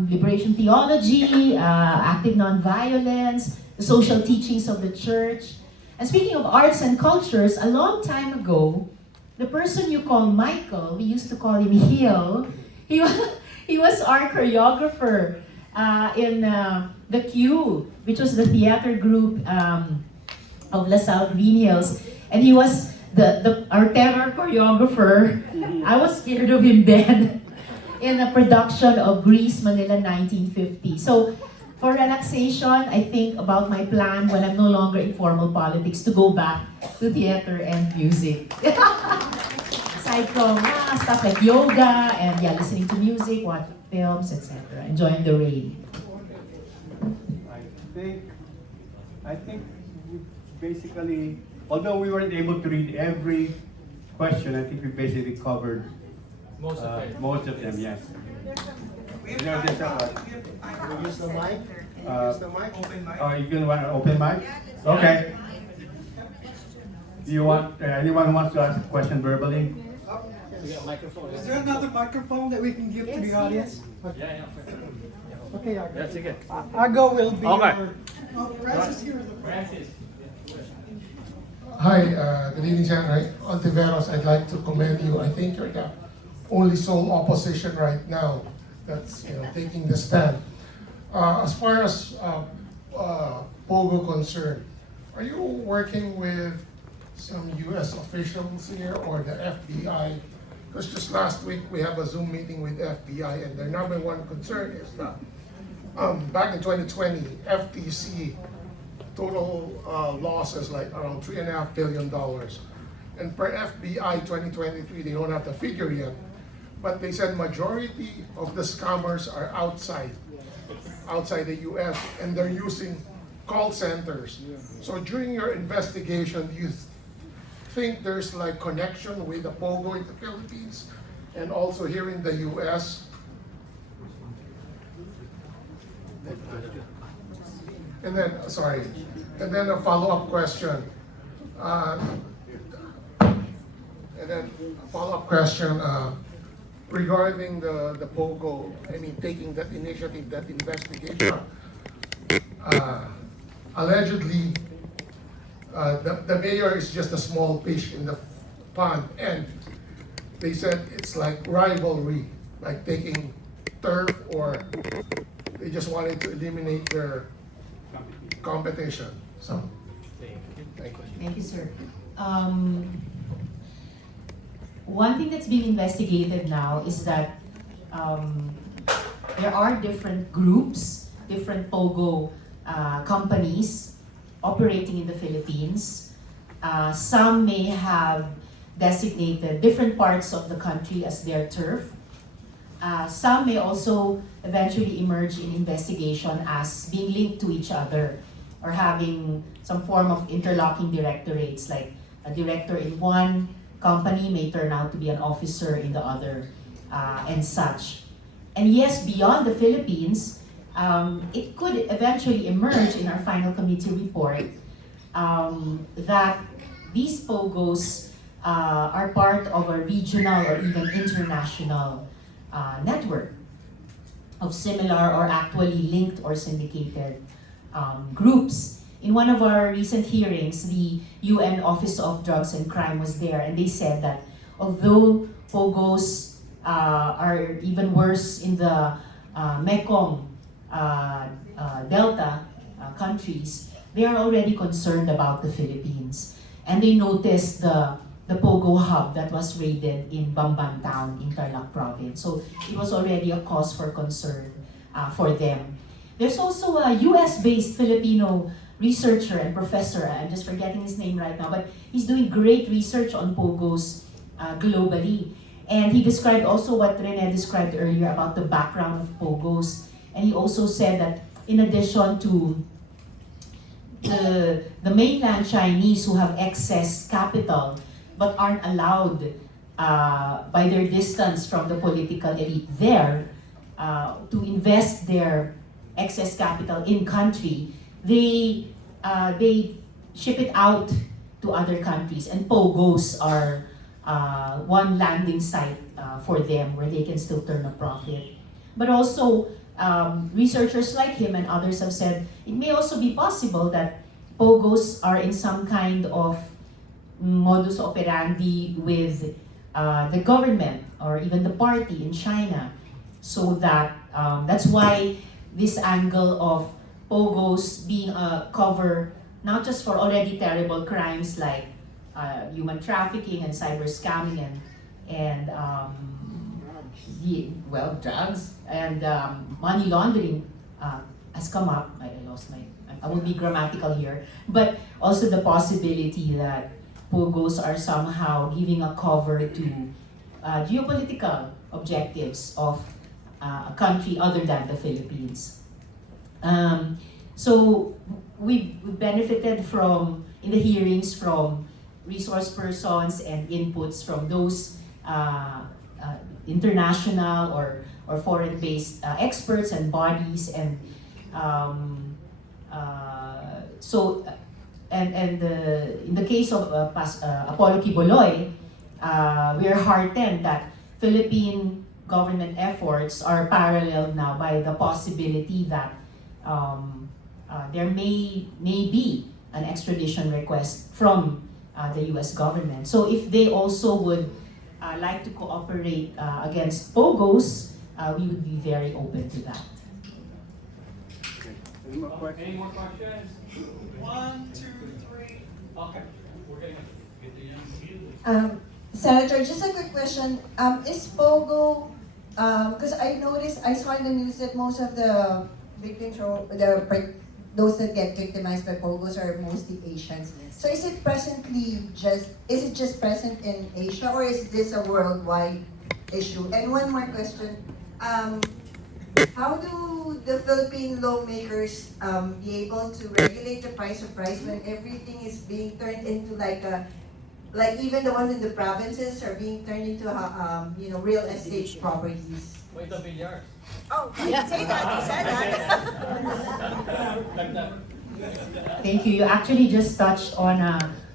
Liberation theology, active nonviolence, the social teachings of the church. And speaking of arts and cultures, a long time ago, the person you call Michael, we used to call him Hill, he was our choreographer in the Q, which was the theater group of LaSalle Green Hills. And he was our terror choreographer. I was scared of him then, in a production of Grease, Manila, 1950. So For relaxation, I think about my plan when I'm no longer in formal politics to go back to theater and music. Aside from stuff like yoga and listening to music, watching films, etc. Enjoying the rain. I think we basically, although we weren't able to read every question, I think we basically covered most of them, yes. Use the mic. Use the mic. You can want an open mic? Okay. Do you want, anyone who wants to ask a question verbally? Is there another microphone that we can give to the audience? Okay, Argo will be our... Francis here is the Francis. Hi, good evening, Senator Hontiveros. I'd like to commend you. I think you're the only sole opposition right now that's taking the stand. As far as Pogo concerned, are you working with some U.S. officials here or the FBI? Because just last week we have a Zoom meeting with FBI, and their number one concern is that back in 2020, FTC total losses like around $3.5 billion. And per FBI 2023, they don't have the figure yet, but they said majority of the scammers are outside the US, and they're using call centers. So during your investigation, do you think there's like connection with the Pogo in the Philippines and also here in the US? And then a follow-up question. Regarding the Pogo, taking that initiative, that investigation. Allegedly, the mayor is just a small fish in the pond, and they said it's like rivalry, like taking turf, or they just wanted to eliminate their competition. So, thank you. Thank you, sir. One thing that's being investigated now is that there are different groups, different Pogo companies operating in the Philippines. Some may have designated different parts of the country as their turf. Some may also eventually emerge in investigation as being linked to each other or having some form of interlocking directorates, like a director in one company may turn out to be an officer in the other, and such. And yes, beyond the Philippines, it could eventually emerge in our final committee report that these Pogos are part of a regional or even international network of similar or actually linked or syndicated groups. In one of our recent hearings, the UN Office of Drugs and Crime was there, and they said that although Pogos are even worse in the Mekong Delta countries, they are already concerned about the Philippines. And they noticed the Pogo hub that was raided in Bamban Town in Tarlac Province. So it was already a cause for concern for them. There's also a US-based Filipino researcher and professor, I'm just forgetting his name right now, but he's doing great research on Pogos globally. And he described also what Rene described earlier about the background of Pogos. And he also said that in addition to the mainland Chinese who have excess capital but aren't allowed by their distance from the political elite there to invest their excess capital in country, they ship it out to other countries, and Pogos are one landing site for them where they can still turn a profit. But also, researchers like him and others have said it may also be possible that Pogos are in some kind of modus operandi with the government or even the party in China, so that that's why this angle of Pogos being a cover not just for already terrible crimes like human trafficking and cyber scamming and drugs and money laundering has come up. I will be grammatical here, but also the possibility that pogos are somehow giving a cover to geopolitical objectives of a country other than the Philippines. So we benefited from, in the hearings, from resource persons and inputs from those international or foreign-based experts and bodies, and in the case of Apollo Quiboloy, we are heartened that Philippine government efforts are paralleled now by the possibility that there may be an extradition request from the US government. So if they also would like to cooperate against POGOs, we would be very open to that. Any more questions? Any more questions? 1, 2, 3. Okay. We're gonna get the young. Senator, just a quick question. Is POGO, because I noticed, I saw in the news that most of the victims, or those that get victimized by POGOs are mostly Asians. So is it just present in Asia, or is this a worldwide issue? And one more question. How do the Philippine lawmakers be able to regulate the price of rice when everything is being turned into like even the ones in the provinces are being turned into real estate properties? Wait the billiards. Oh, I didn't say that. You said that. Thank you. You actually just touched on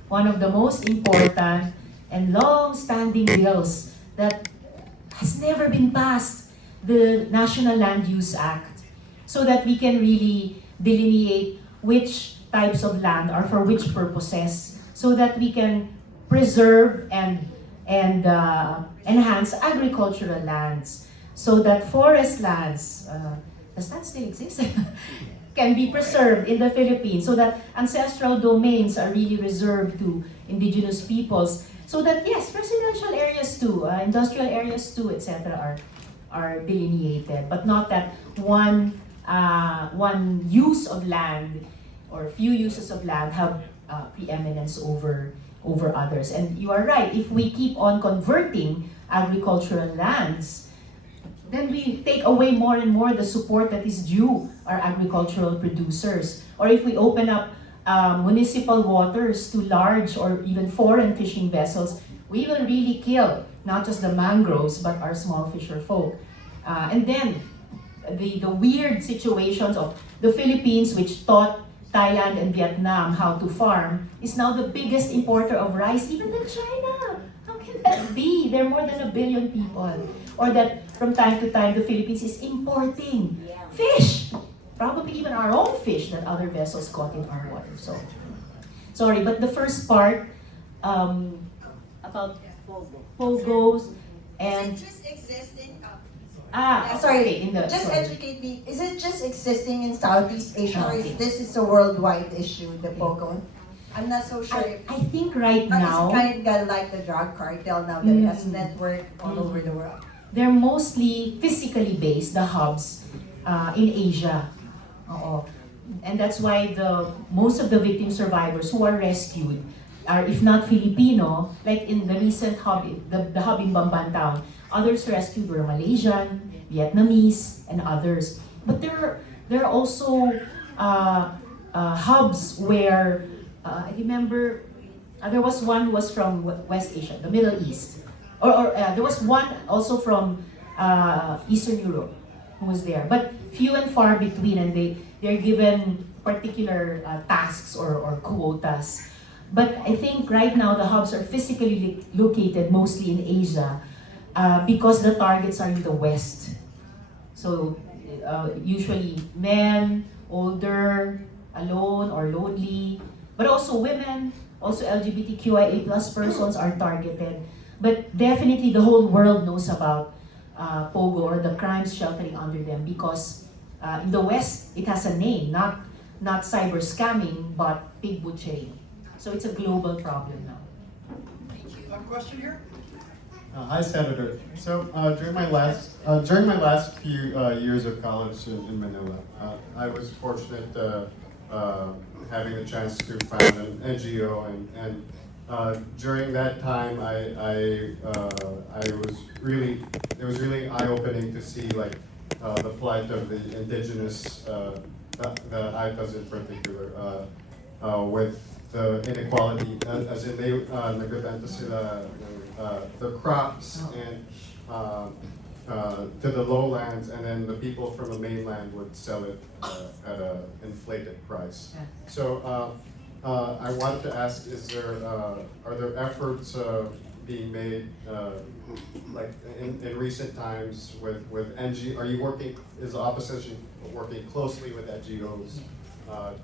one of the most important and long-standing bills that has never been passed, the National Land Use Act, so that we can really delineate which types of land are for which purposes, so that we can preserve and enhance agricultural lands, so that forest lands, does that still exist? Can be preserved in the Philippines, so that ancestral domains are really reserved to indigenous peoples, so that yes, residential areas too, industrial areas too, etc. are delineated, but not that one use of land or few uses of land have preeminence over others. And you are right, if we keep on converting agricultural lands, then we take away more and more the support that is due our agricultural producers. Or if we open up municipal waters to large or even foreign fishing vessels, we will really kill not just the mangroves, but our small fisher folk. And then the weird situations of the Philippines, which taught Thailand and Vietnam how to farm, is now the biggest importer of rice, even than China. How can that be? There are more than 1 billion people. Or that from time to time, the Philippines is importing fish, probably even our own fish that other vessels caught in our water. So, sorry, but the first part about pogos and Is it just existing? sorry, in the Educate me. Is it just existing in Southeast Asia, or Okay. is this a worldwide issue, the POGO? I'm not so sure. I think right now It's kind of like the drug cartel now that has network all over the world. they're mostly physically based, the hubs, in Asia. Oo. And that's why most of the victim survivors who are rescued are, if not Filipino, like in the recent hub, the hub in Bamban town, others rescued were Malaysian, Vietnamese, and others. But there are also hubs where, I remember, there was one who was from West Asia, the Middle East. Or there was one also from Eastern Europe who was there. But few and far between, and they're given particular tasks or quotas. But I think right now the hubs are physically located mostly in Asia because the targets are in the West. So usually men, older, alone or lonely, but also women, also LGBTQIA+ persons are targeted. But definitely the whole world knows about POGO or the crimes sheltering under them, because in the West it has a name, not cyber scamming, but pig butchering. So it's a global problem now. Thank you. A question here? Hi, Senator. So during my last few years of college in Manila, I was fortunate having the chance to found an NGO, and during that time, it was really eye-opening to see like the plight of the indigenous, the Aitas in particular, with the inequality, as in they nagbebenta sila the crops and to the lowlands, and then the people from the mainland would sell it at an inflated price. So I wanted to ask: are there efforts being made, like in recent times with NGO? Are you working? Is the opposition working closely with NGOs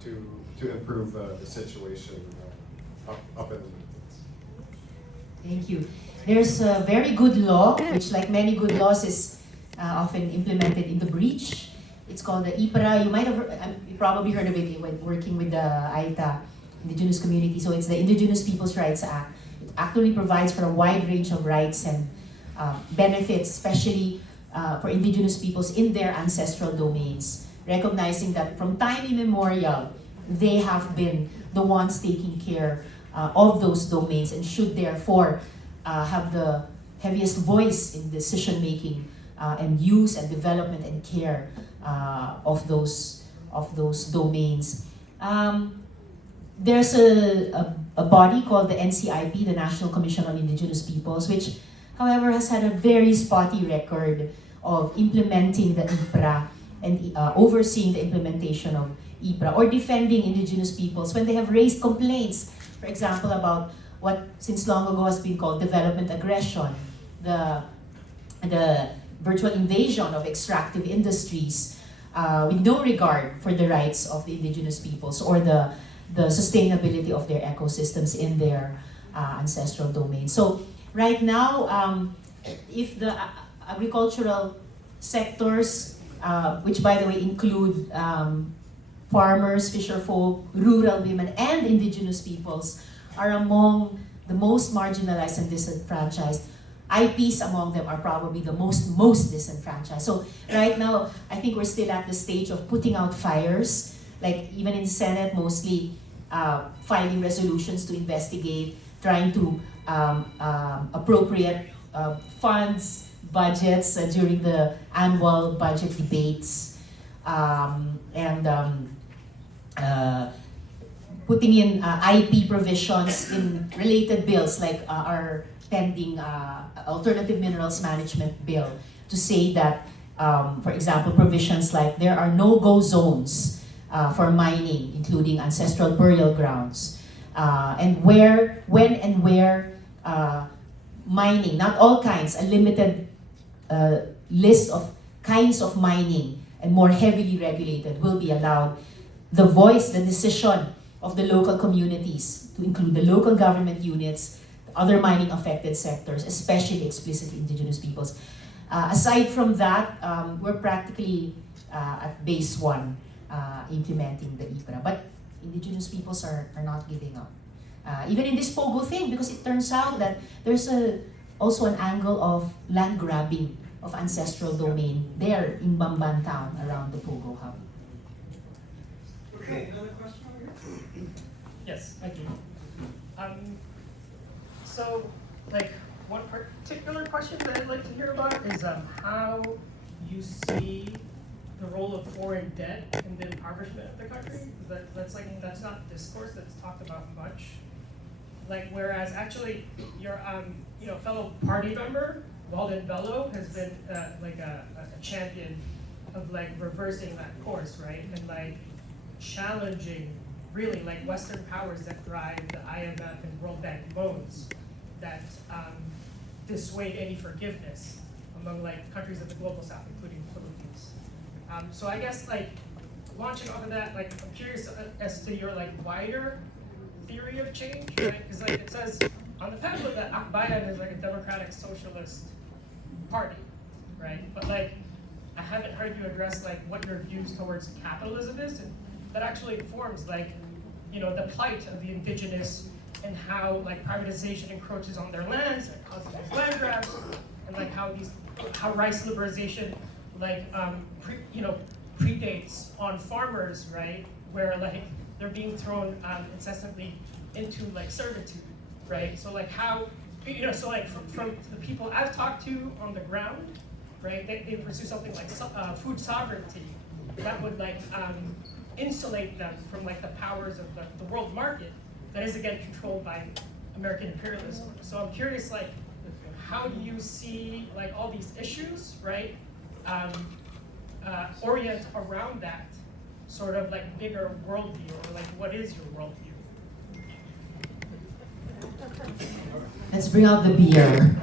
to improve the situation up in the mountains? Thank you. There's a very good law, which like many good laws is often implemented in the breach. It's called the IPRA. You probably heard of it when working with the Aita indigenous community. So it's the Indigenous Peoples' Rights Act. It actually provides for a wide range of rights and benefits, especially for indigenous peoples in their ancestral domains, recognizing that from time immemorial, they have been the ones taking care of those domains and should therefore have the heaviest voice in decision-making and use and development and care of those domains. There's a body called the NCIP, the National Commission on Indigenous Peoples, which, however, has had a very spotty record of implementing the IPRA and overseeing the implementation of IPRA or defending indigenous peoples when they have raised complaints, for example, about what since long ago has been called development aggression, the virtual invasion of extractive industries with no regard for the rights of the indigenous peoples or the sustainability of their ecosystems in their ancestral domain. So right now, if the agricultural sectors, which by the way include farmers, fisherfolk, rural women, and indigenous peoples, are among the most marginalized and disenfranchised. IPs among them are probably the most disenfranchised. So right now, I think we're still at the stage of putting out fires, like even in the Senate, mostly filing resolutions to investigate, trying to appropriate funds, budgets during the annual budget debates, putting in IP provisions in related bills like our pending Alternative Minerals Management Bill to say that, for example, provisions like there are no-go zones for mining, including ancestral burial grounds, and when and where mining, not all kinds, a limited list of kinds of mining and more heavily regulated will be allowed. The voice, the decision of the local communities, to include the local government units, other mining affected sectors, especially explicitly indigenous peoples. Aside from that, we're practically at base one implementing the IPRA, but indigenous peoples are not giving up. Even in this Pogo thing, because it turns out that there's also an angle of land grabbing of ancestral domain there in Bamban town around the Pogo hub. Okay, another question over here? Yes, I do. So, like, one particular question that I'd like to hear about is how you see the role of foreign debt in the impoverishment of the country. That's not discourse that's talked about much. Like, whereas actually your fellow party member Walden Bello has been like a champion of like reversing that course, right, and like challenging really like Western powers that drive the IMF and World Bank loans that dissuade any forgiveness among like countries of the global south, including the Philippines. So I guess like launching off of that, like I'm curious as to your like wider theory of change, right? Because like it says on the pamphlet that Akbayan is like a democratic socialist party, right? But like I haven't heard you address like what your views towards capitalism is, and that actually informs like the plight of the indigenous and how like privatization encroaches on their lands and causes these land grabs, and like how rice liberalization like predates on farmers, right? Where like they're being thrown incessantly into like servitude, right? So like how, so like from the people I've talked to on the ground, right? They pursue something like food sovereignty that would like insulate them from like the powers of the world market that is again controlled by American imperialism. So I'm curious, like, how do you see like all these issues, right? Orient around that sort of like bigger worldview, or like what is your worldview? Let's bring out the beer.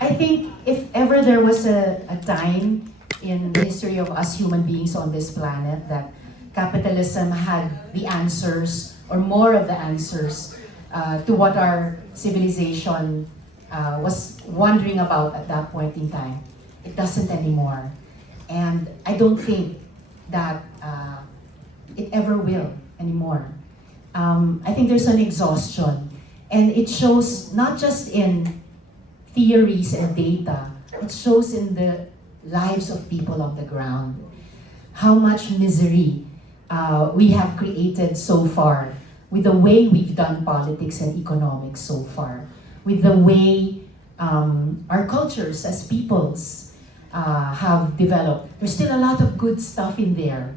I think if ever there was a time in the history of us human beings on this planet that capitalism had the answers, or more of the answers, to what our civilization was wondering about at that point in time, it doesn't anymore. And I don't think that it ever will anymore. I think there's an exhaustion, and it shows not just in theories and data, it shows in the lives of people on the ground. How much misery we have created so far with the way we've done politics and economics so far, with the way our cultures as peoples have developed. There's still a lot of good stuff in there.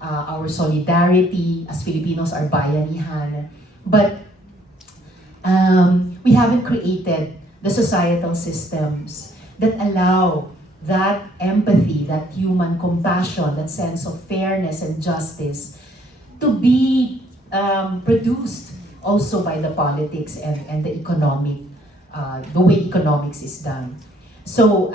Our solidarity as Filipinos, our bayanihan. But we haven't created the societal systems that allow that empathy, that human compassion, that sense of fairness and justice to be produced also by the politics and the economic, the way economics is done. So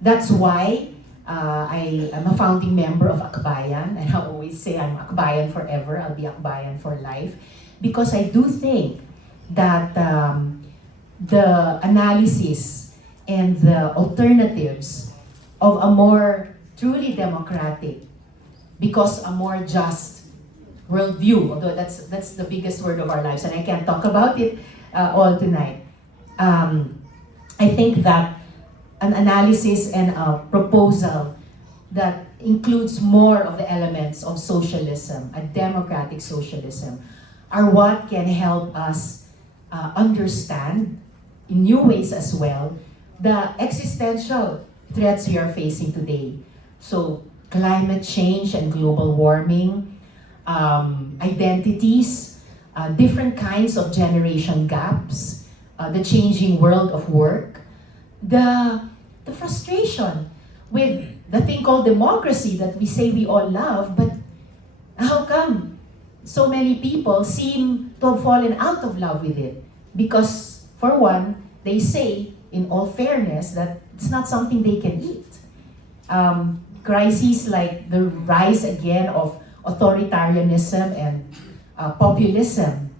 that's why I am a founding member of Akbayan, and I always say I'm Akbayan forever, I'll be Akbayan for life, because I do think that the analysis and the alternatives of a more truly democratic, because a more just worldview, although that's the biggest word of our lives, and I can't talk about it all tonight. I think that an analysis and a proposal that includes more of the elements of socialism, a democratic socialism, are what can help us understand in new ways as well the existential threats we are facing today. So climate change and global warming, identities, different kinds of generation gaps, the changing world of work, the frustration with the thing called democracy that we say we all love, but how come so many people seem to have fallen out of love with it? Because, for one, they say, in all fairness, that it's not something they can eat. Crises like the rise again of authoritarianism and populism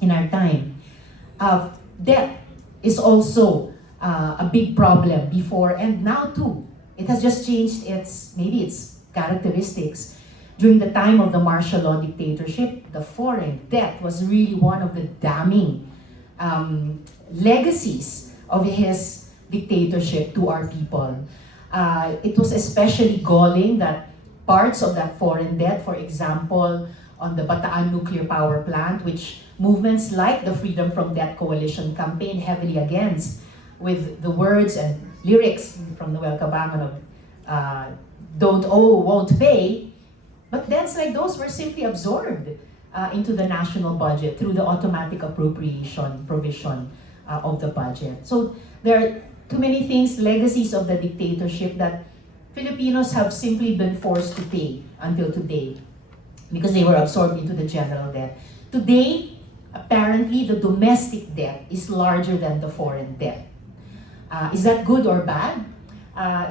in our time. Debt is also a big problem before and now too. It has just changed its characteristics. During the time of the martial law dictatorship, the foreign debt was really one of the damning legacies of his dictatorship to our people. It was especially galling that parts of that foreign debt, for example, on the Bataan nuclear power plant, which movements like the Freedom from Debt Coalition campaigned heavily against, with the words and lyrics from Noel Cabangon of don't owe, won't pay. But debts like those were simply absorbed into the national budget through the automatic appropriation provision of the budget. So there are too many things, legacies of the dictatorship, that Filipinos have simply been forced to pay until today because they were absorbed into the general debt. Today, apparently, the domestic debt is larger than the foreign debt. Is that good or bad?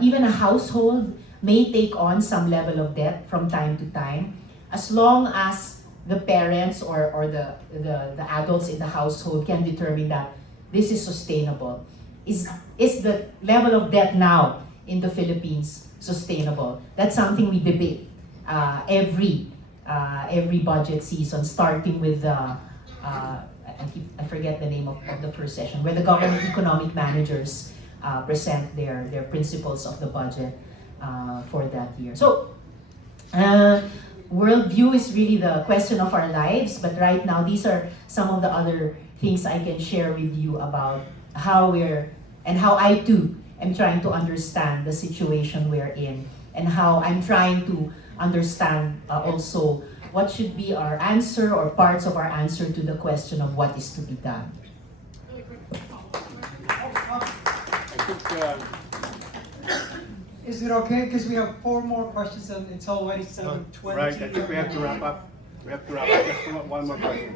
Even a household may take on some level of debt from time to time, as long as the parents or the adults in the household can determine that this is sustainable. Is the level of debt now in the Philippines sustainable? That's something we debate every every budget season, starting with the I forget the name of the first session, where the government economic managers present their principles of the budget for that year. So, worldview is really the question of our lives, but right now these are some of the other things I can share with you about how I too am trying to understand the situation we're in, and how I'm trying to understand also what should be our answer or parts of our answer to the question of what is to be done. Is it okay? Because we have 4 more questions and it's already 7:20. Right, I think we have to wrap up. We have to wrap up. Just one more question.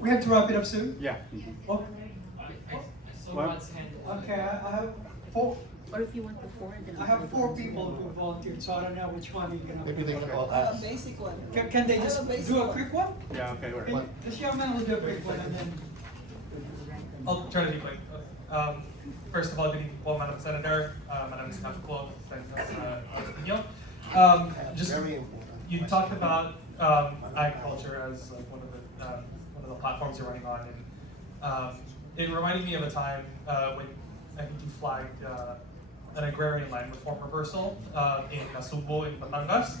We have to wrap it up soon? Yeah. Oh, okay, I have 4. Or if you want the four, then I have 4 people who volunteered, so I don't know which one you're gonna. Maybe they can all A basic one. Can they just do a quick one? Yeah, okay, all right. This young man will do a quick one and then. I'll try to be quick. First of all, good evening, Madam Senator. My name is Kafuko. Just you talked about agriculture as like one of the platforms you're running on, and it reminded me of a time when I think you flagged an agrarian land reform reversal in Nasubo in Batangas.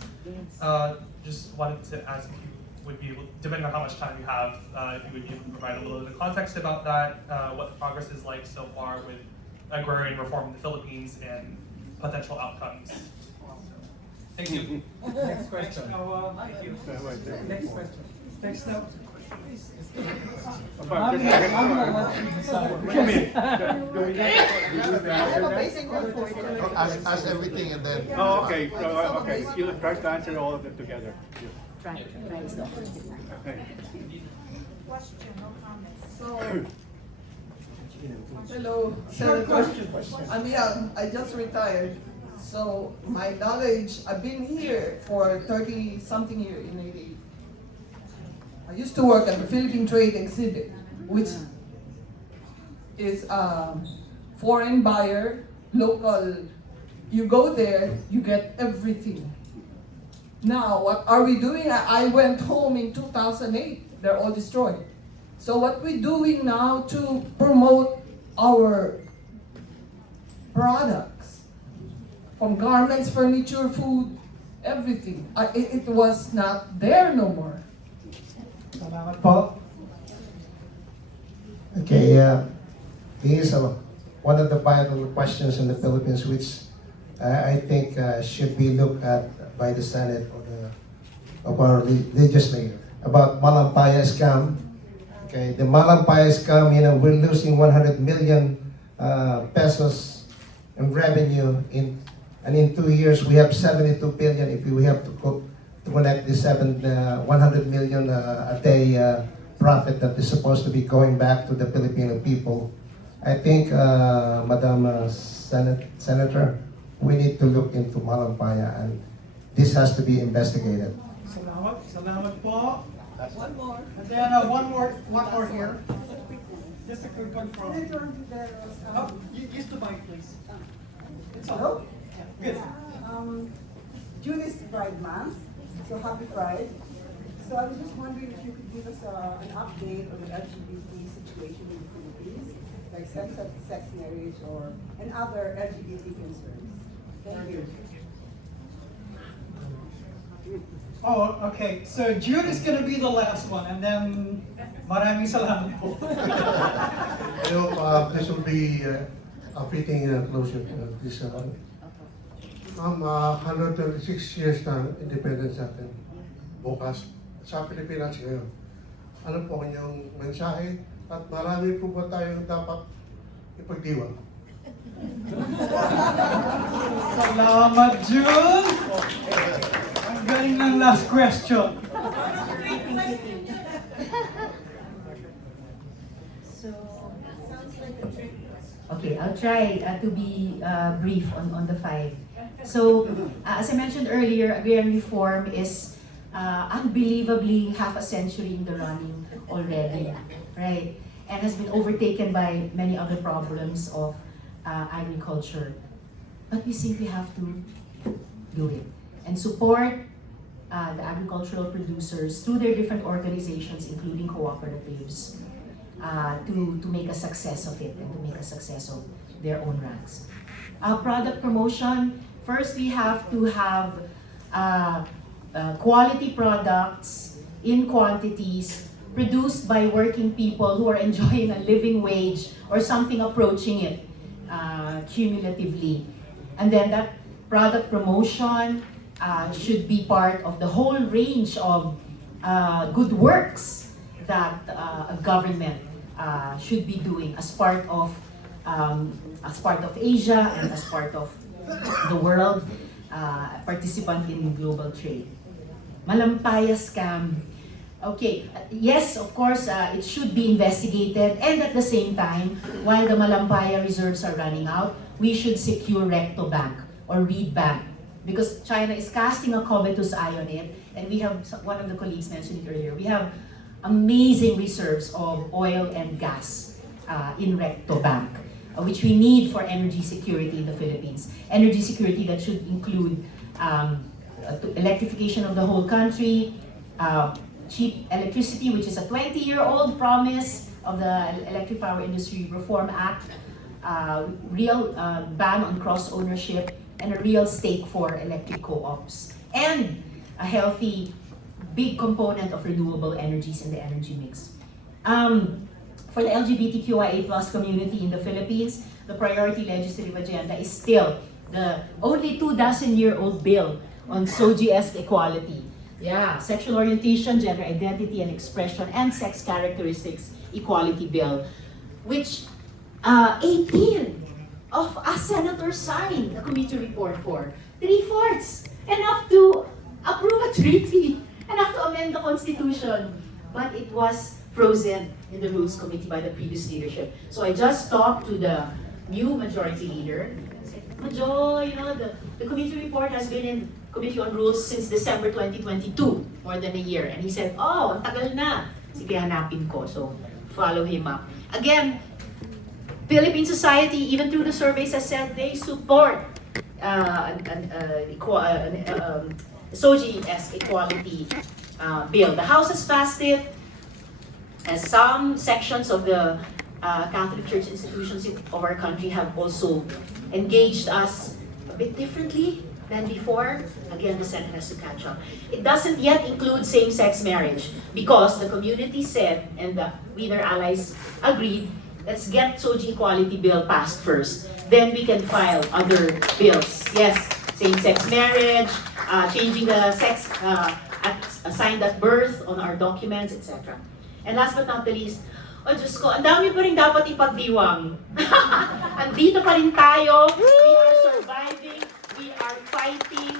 Just wanted to ask if you would be able, depending on how much time you have, if you would be able to provide a little bit of context about that, what the progress is like so far with agrarian reform in the Philippines and potential outcomes. Thank you. Next question. Thank you. Next question. Next up. I'm gonna let you decide. I have a basic one for you. Ask everything and then. Oh, okay, so, okay, you'll try to answer all of them together. Try stuff. Okay. Question, no comments. So, hello, Short Senator. question. I'm young, I just retired. So my knowledge, I've been here for 30-something years in AD. I used to work at the Philippine Trade Exhibit, which is foreign buyer, local. You go there, you get everything. Now, what are we doing? I went home in 2008. They're all destroyed. So what we're doing now to promote our products, from garments, furniture, food, everything. It was not there no more. Salamat po. Okay, here's one of the vital questions in the Philippines, which I think should be looked at by the Senate or of our legislature, about Malampaya scam. Okay, the Malampaya scam, we're losing 100 million pesos in revenue and in 2 years we have 72 billion if we have to connect the 100 million a day profit that is supposed to be going back to the Filipino people. I think, Madam Senator, we need to look into Malampaya, and this has to be investigated. Salamat po. One more. And then one more here. Just a quick one from. Use the mic, please. Hello? Good. June is Pride Month, so happy Pride. So I was just wondering if you could give us an update on the LGBT situation in the Philippines, like sex marriage and other LGBT concerns. Thank you. Oh, okay. So June is going to be the last one, and then maraming salamat po. I hope this will be a fitting closure. I'm 136 years na independence natin. Bukas sa Pilipinas ngayon. Ano po kanyang mensahe at marami po ba tayong dapat ipagdiwang? Salamat, June! Ang galing ng last question. Okay, I'll try to be brief on the 5. So, as I mentioned earlier, agrarian reform is unbelievably half a century in the running already, right? And has been overtaken by many other problems of agriculture. But we simply have to do it and support the agricultural producers through their different organizations, including cooperatives, to make a success of it and to make a success of their own ranks. Product promotion, first we have to have quality products in quantities produced by working people who are enjoying a living wage or something approaching it cumulatively. And then that product promotion should be part of the whole range of good works that a government should be doing as part of Asia and as part of the world, participant in global trade. Malampaya scam. Okay, yes, of course, it should be investigated, and at the same time, while the Malampaya reserves are running out, we should secure recto bank or reed bank, because China is casting a covetous eye on it, and we have, one of the colleagues mentioned it earlier, we have amazing reserves of oil and gas in recto bank, which we need for energy security in the Philippines. Energy security that should include electrification of the whole country, cheap electricity, which is a 20-year-old promise of the Electric Power Industry Reform Act, real ban on cross-ownership, and a real stake for electric co-ops, and a healthy, big component of renewable energies in the energy mix. For the LGBTQIA+ community in the Philippines, the priority legislative agenda is still the only 2-dozen-year-old bill on SOGIES equality. Yeah, sexual orientation, gender identity and expression, and sex characteristics equality bill, which 18 of us senators signed a committee report for. 3/4, enough to approve a treaty, enough to amend the Constitution. But it was frozen in the Rules Committee by the previous leadership. So I just talked to the new majority leader. I said, Majo, you know, the committee report has been in Committee on Rules since December 2022, more than a year. And he said, oh, ang tagal na. Sige, hanapin ko. So, follow him up. Again, Philippine society, even through the surveys, has said they support SOGIES equality bill. The House has passed it, as some sections of the Catholic Church institutions of our country have also engaged us a bit differently than before. Again, the Senate has to catch up. It doesn't yet include same-sex marriage because the community said, and we, their allies, agreed, let's get SOGIES equality bill passed first. Then we can file other bills. Yes, same-sex marriage, changing the sex assigned at birth on our documents, etc. And last but not the least, oh Diyos ko, ang dami pa rin dapat ipagdiwang. Andito pa rin tayo, we are surviving, we are fighting.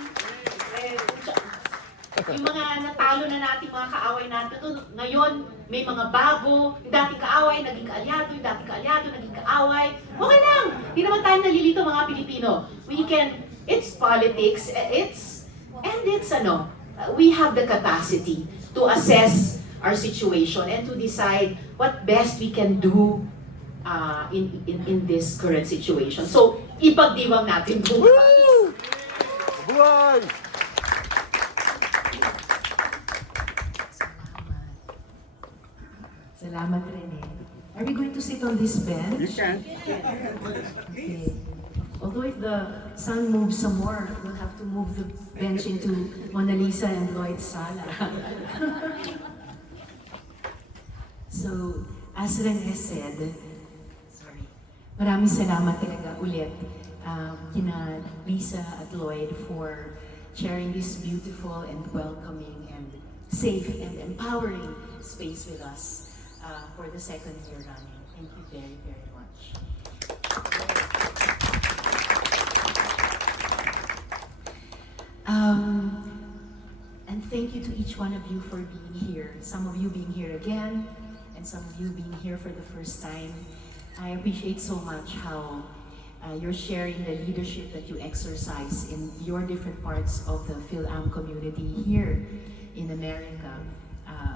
Yung mga natalo na natin, mga kaaway natin, ngayon may mga bago, yung dating kaaway, naging kaalyado, yung dating kaalyado, naging kaaway. Okay lang, di naman tayo nalilito mga Pilipino. We can, it's politics, we have the capacity to assess our situation and to decide what best we can do in this current situation. So, ipagdiwang natin bukas. Buhay! Salamat, Rene. Are we going to sit on this bench? You can. Okay. Although if the sun moves some more, we'll have to move the bench into Mona Lisa and Lloyd's sala. So, as Rene said, maraming salamat talaga ulit kina Lisa at Lloyd for sharing this beautiful and welcoming and safe and empowering space with us for the second year running. Thank you very, very much. And thank you to each one of you for being here. Some of you being here again, and some of you being here for the first time. I appreciate so much how you're sharing the leadership that you exercise in your different parts of the Phil-Am community here in America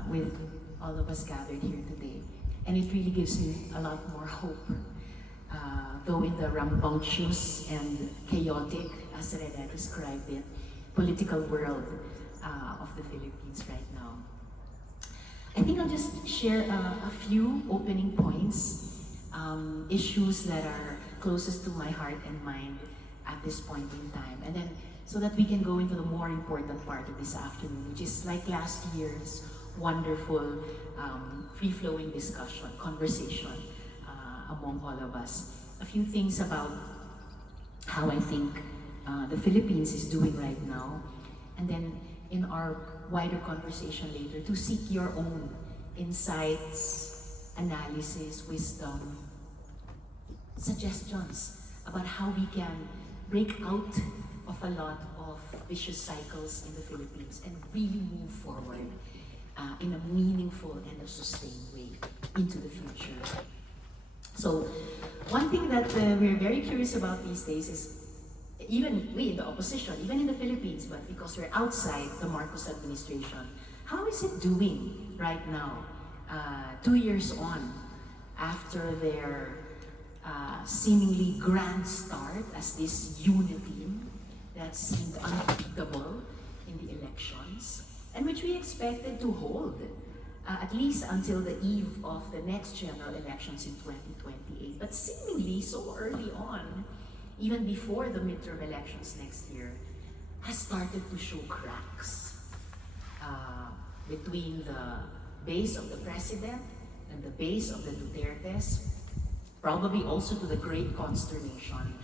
with all of us gathered here today. And it really gives me a lot more hope. Though in the rambunctious and chaotic, as Rene described it, political world of the Philippines right now. I think I'll just share a few opening points, issues that are closest to my heart and mind at this point in time, and then so that we can go into the more important part of this afternoon, which is like last year's wonderful free-flowing discussion, conversation among all of us. A few things about how I think the Philippines is doing right now, and then in our wider conversation later, to seek your own insights, analysis, wisdom, suggestions about how we can break out of a lot of vicious cycles in the Philippines and really move forward in a meaningful and a sustained way into the future. So, one thing that we're very curious about these days is, even we in the opposition, even in the Philippines, but because we're outside the Marcos administration, how is it doing right now, 2 years on, after their seemingly grand start as this unity that seemed unbeatable in the elections, and which we expected to hold at least until the eve of the next general elections in 2028. But seemingly so early on, even before the midterm elections next year, has started to show cracks between the base of the president and the base of the Dutertes, probably also to the great consternation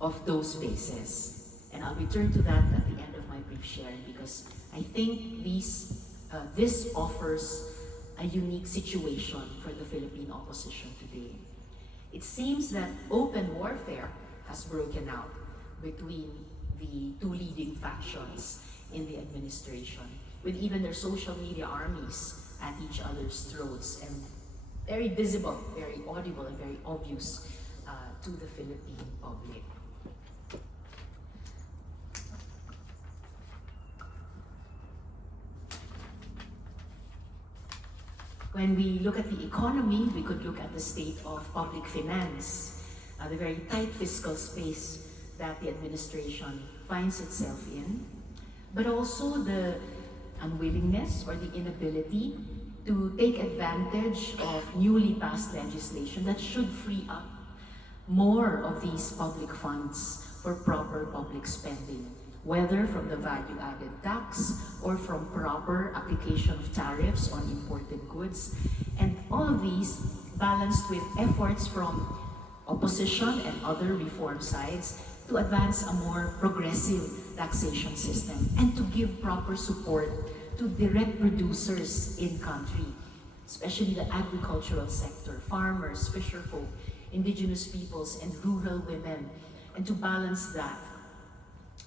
of those bases. And I'll return to that at the end of my brief sharing, because I think this offers a unique situation for the Philippine opposition today. It seems that open warfare has broken out between the two leading factions in the administration, with even their social media armies at each other's throats, and very visible, very audible, and very obvious to the Philippine public. When we look at the economy, we could look at the state of public finance, the very tight fiscal space that the administration finds itself in, but also the unwillingness or the inability to take advantage of newly passed legislation that should free up more of these public funds for proper public spending, whether from the value-added tax or from proper application of tariffs on imported goods. And all of these balanced with efforts from opposition and other reform sides to advance a more progressive taxation system and to give proper support to direct producers in country, especially the agricultural sector, farmers, fisherfolk, indigenous peoples, and rural women, and to balance that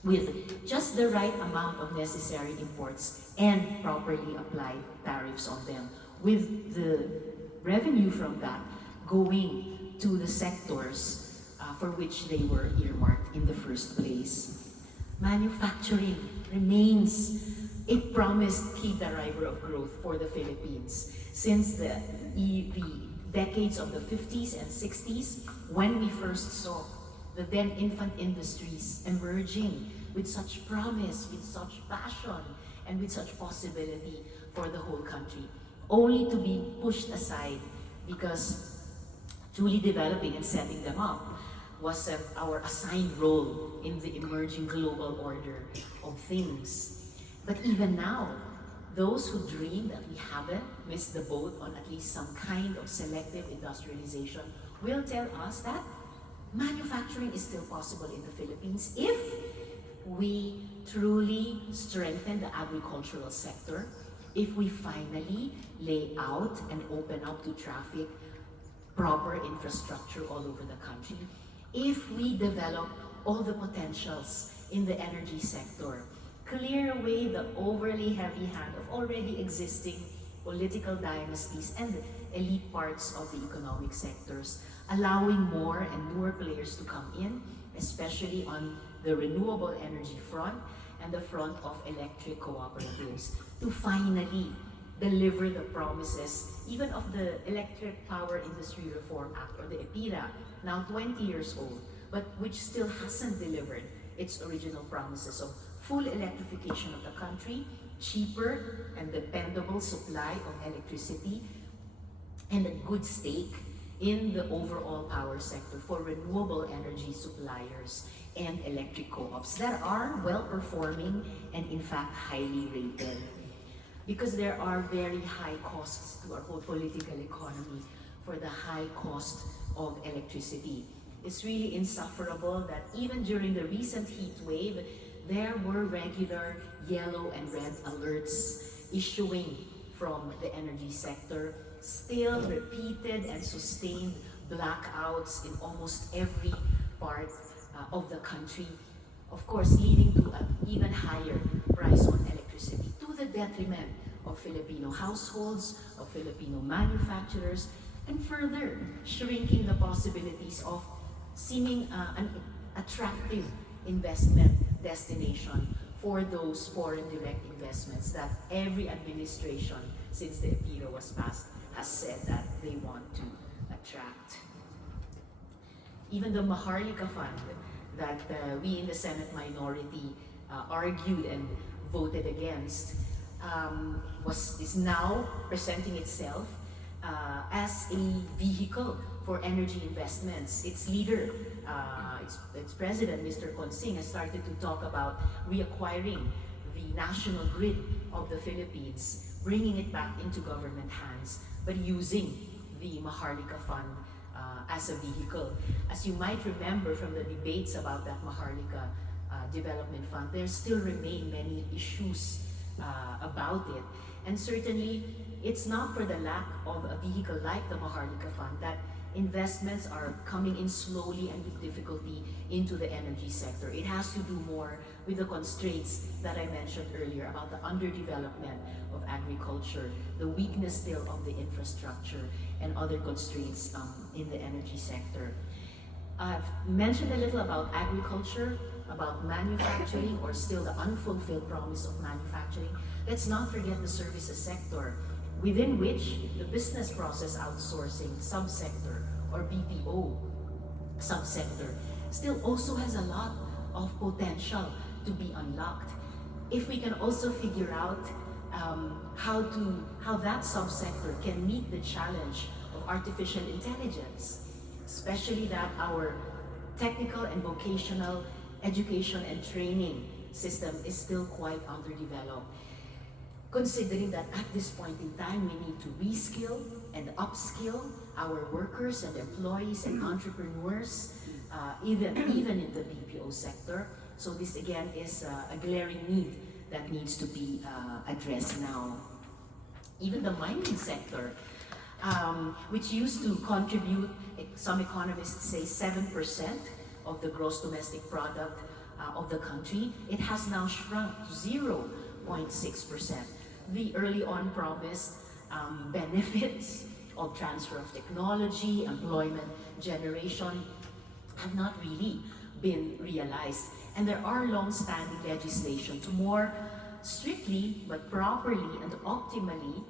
with just the right amount of necessary imports and properly applied tariffs on them, with the revenue from that going to the sectors for which they were earmarked in the first place. Manufacturing remains a promised key driver of growth for the Philippines since the decades of the 50s and 60s, when we first saw the then infant industries emerging with such promise, with such passion, and with such possibility for the whole country, only to be pushed aside because truly developing and setting them up was our assigned role in the emerging global order of things. But even now, those who dream that we haven't missed the boat on at least some kind of selective industrialization will tell us that manufacturing is still possible in the Philippines if we truly strengthen the agricultural sector, if we finally lay out and open up to traffic proper infrastructure all over the country, if we develop all the potentials in the energy sector, clear away the overly heavy hand of already existing political dynasties and elite parts of the economic sectors, allowing more and newer players to come in, especially on the renewable energy front and the front of electric cooperatives, to finally deliver the promises even of the Electric Power Industry Reform Act, or the EPIRA, now 20 years old, but which still hasn't delivered its original promises of full electrification of the country, cheaper and dependable supply of electricity, and a good stake in the overall power sector for renewable energy suppliers and electric co-ops that are well-performing and in fact highly rated. Because there are very high costs to our whole political economy for the high cost of electricity. It's really insufferable that even during the recent heat wave, there were regular yellow and red alerts issuing from the energy sector, still repeated and sustained blackouts in almost every part of the country, of course leading to an even higher price on electricity to the detriment of Filipino households, of Filipino manufacturers, and further shrinking the possibilities of seeming an attractive investment destination for those foreign direct investments that every administration since the EPIRO was passed has said that they want to attract. Even the Maharlika Fund that we in the Senate minority argued and voted against is now presenting itself as a vehicle for energy investments. Its leader, its president, Mr. Consing, has started to talk about reacquiring the national grid of the Philippines, bringing it back into government hands, but using the Maharlika Fund as a vehicle. As you might remember from the debates about that Maharlika Development Fund, there still remain many issues about it. And certainly, it's not for the lack of a vehicle like the Maharlika Fund that investments are coming in slowly and with difficulty into the energy sector. It has to do more with the constraints that I mentioned earlier about the underdevelopment of agriculture, the weakness still of the infrastructure, and other constraints in the energy sector. I've mentioned a little about agriculture, about manufacturing, or still the unfulfilled promise of manufacturing. Let's not forget the services sector, within which the business process outsourcing subsector, or BPO subsector, still also has a lot of potential to be unlocked. If we can also figure out how that subsector can meet the challenge of artificial intelligence, especially that our technical and vocational education and training system is still quite underdeveloped. Considering that at this point in time, we need to reskill and upskill our workers and employees and entrepreneurs, even in the BPO sector. So this again is a glaring need that needs to be addressed now. Even the mining sector, which used to contribute, some economists say 7% of the gross domestic product of the country, it has now shrunk to 0.6%. The early on promised benefits of transfer of technology, employment generation have not really been realized. And there are long-standing legislation to more strictly but properly and optimally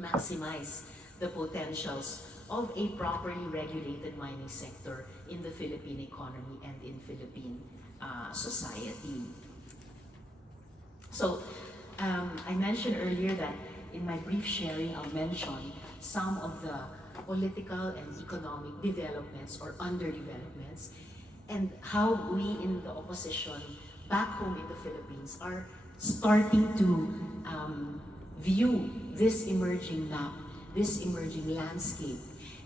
maximize the potentials of a properly regulated mining sector in the Philippine economy and in Philippine society. So, I mentioned earlier that in my brief sharing, I'll mention some of the political and economic developments or underdevelopments, and how we in the opposition back home in the Philippines are starting to view this emerging map, this emerging landscape,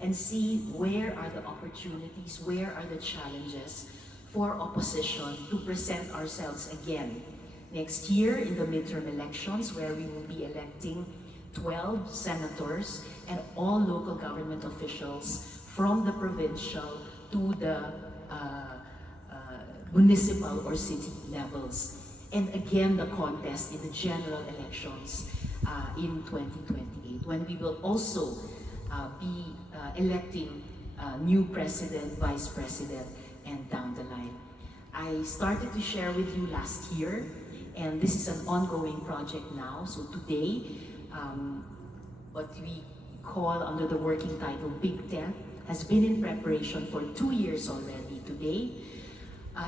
and see where are the opportunities, where are the challenges for opposition to present ourselves again next year in the midterm elections, where we will be electing 12 senators and all local government officials from the provincial to the municipal or city levels. And again, the contest in the general elections in 2028, when we will also be electing new president, vice president, and down the line. I started to share with you last year, and this is an ongoing project now. So today, what we call under the working title Big Tent has been in preparation for 2 years already. Today,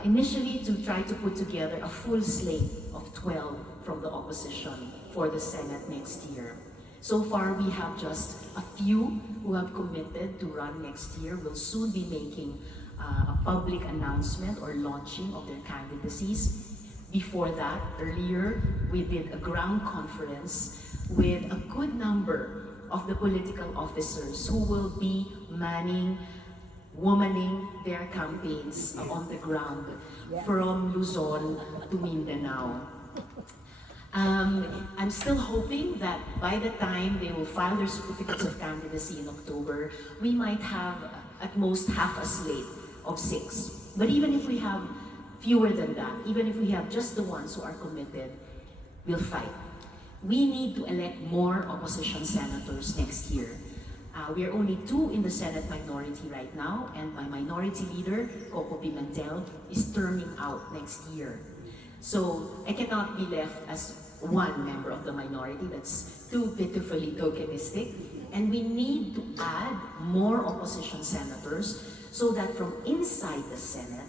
initially to try to put together a full slate of 12 from the opposition for the Senate next year. So far, we have just a few who have committed to run next year. We'll soon be making a public announcement or launching of their candidacies. Before that, earlier, we did a ground conference with a good number of the political officers who will be manning, womaning their campaigns on the ground from Luzon to Mindanao. I'm still hoping that by the time they will file their certificates of candidacy in October, we might have at most half a slate of 6. But even if we have fewer than that, even if we have just the ones who are committed, we'll fight. We need to elect more opposition senators next year. We are only 2 in the Senate minority right now, and my minority leader, Coco Pimentel, is terming out next year. So I cannot be left as one member of the minority. That's too pitifully tokenistic. And we need to add more opposition senators so that from inside the Senate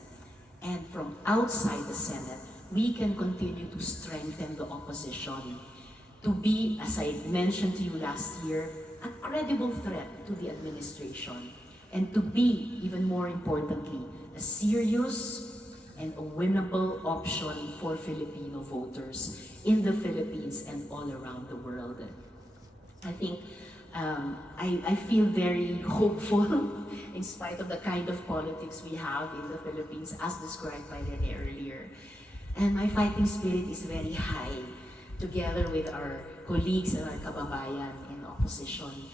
and from outside the Senate, we can continue to strengthen the opposition to be, as I mentioned to you last year, a credible threat to the administration, and to be, even more importantly, a serious and a winnable option for Filipino voters in the Philippines and all around the world. I think I feel very hopeful in spite of the kind of politics we have in the Philippines as described by Rene earlier. And my fighting spirit is very high, together with our colleagues and our kababayan in opposition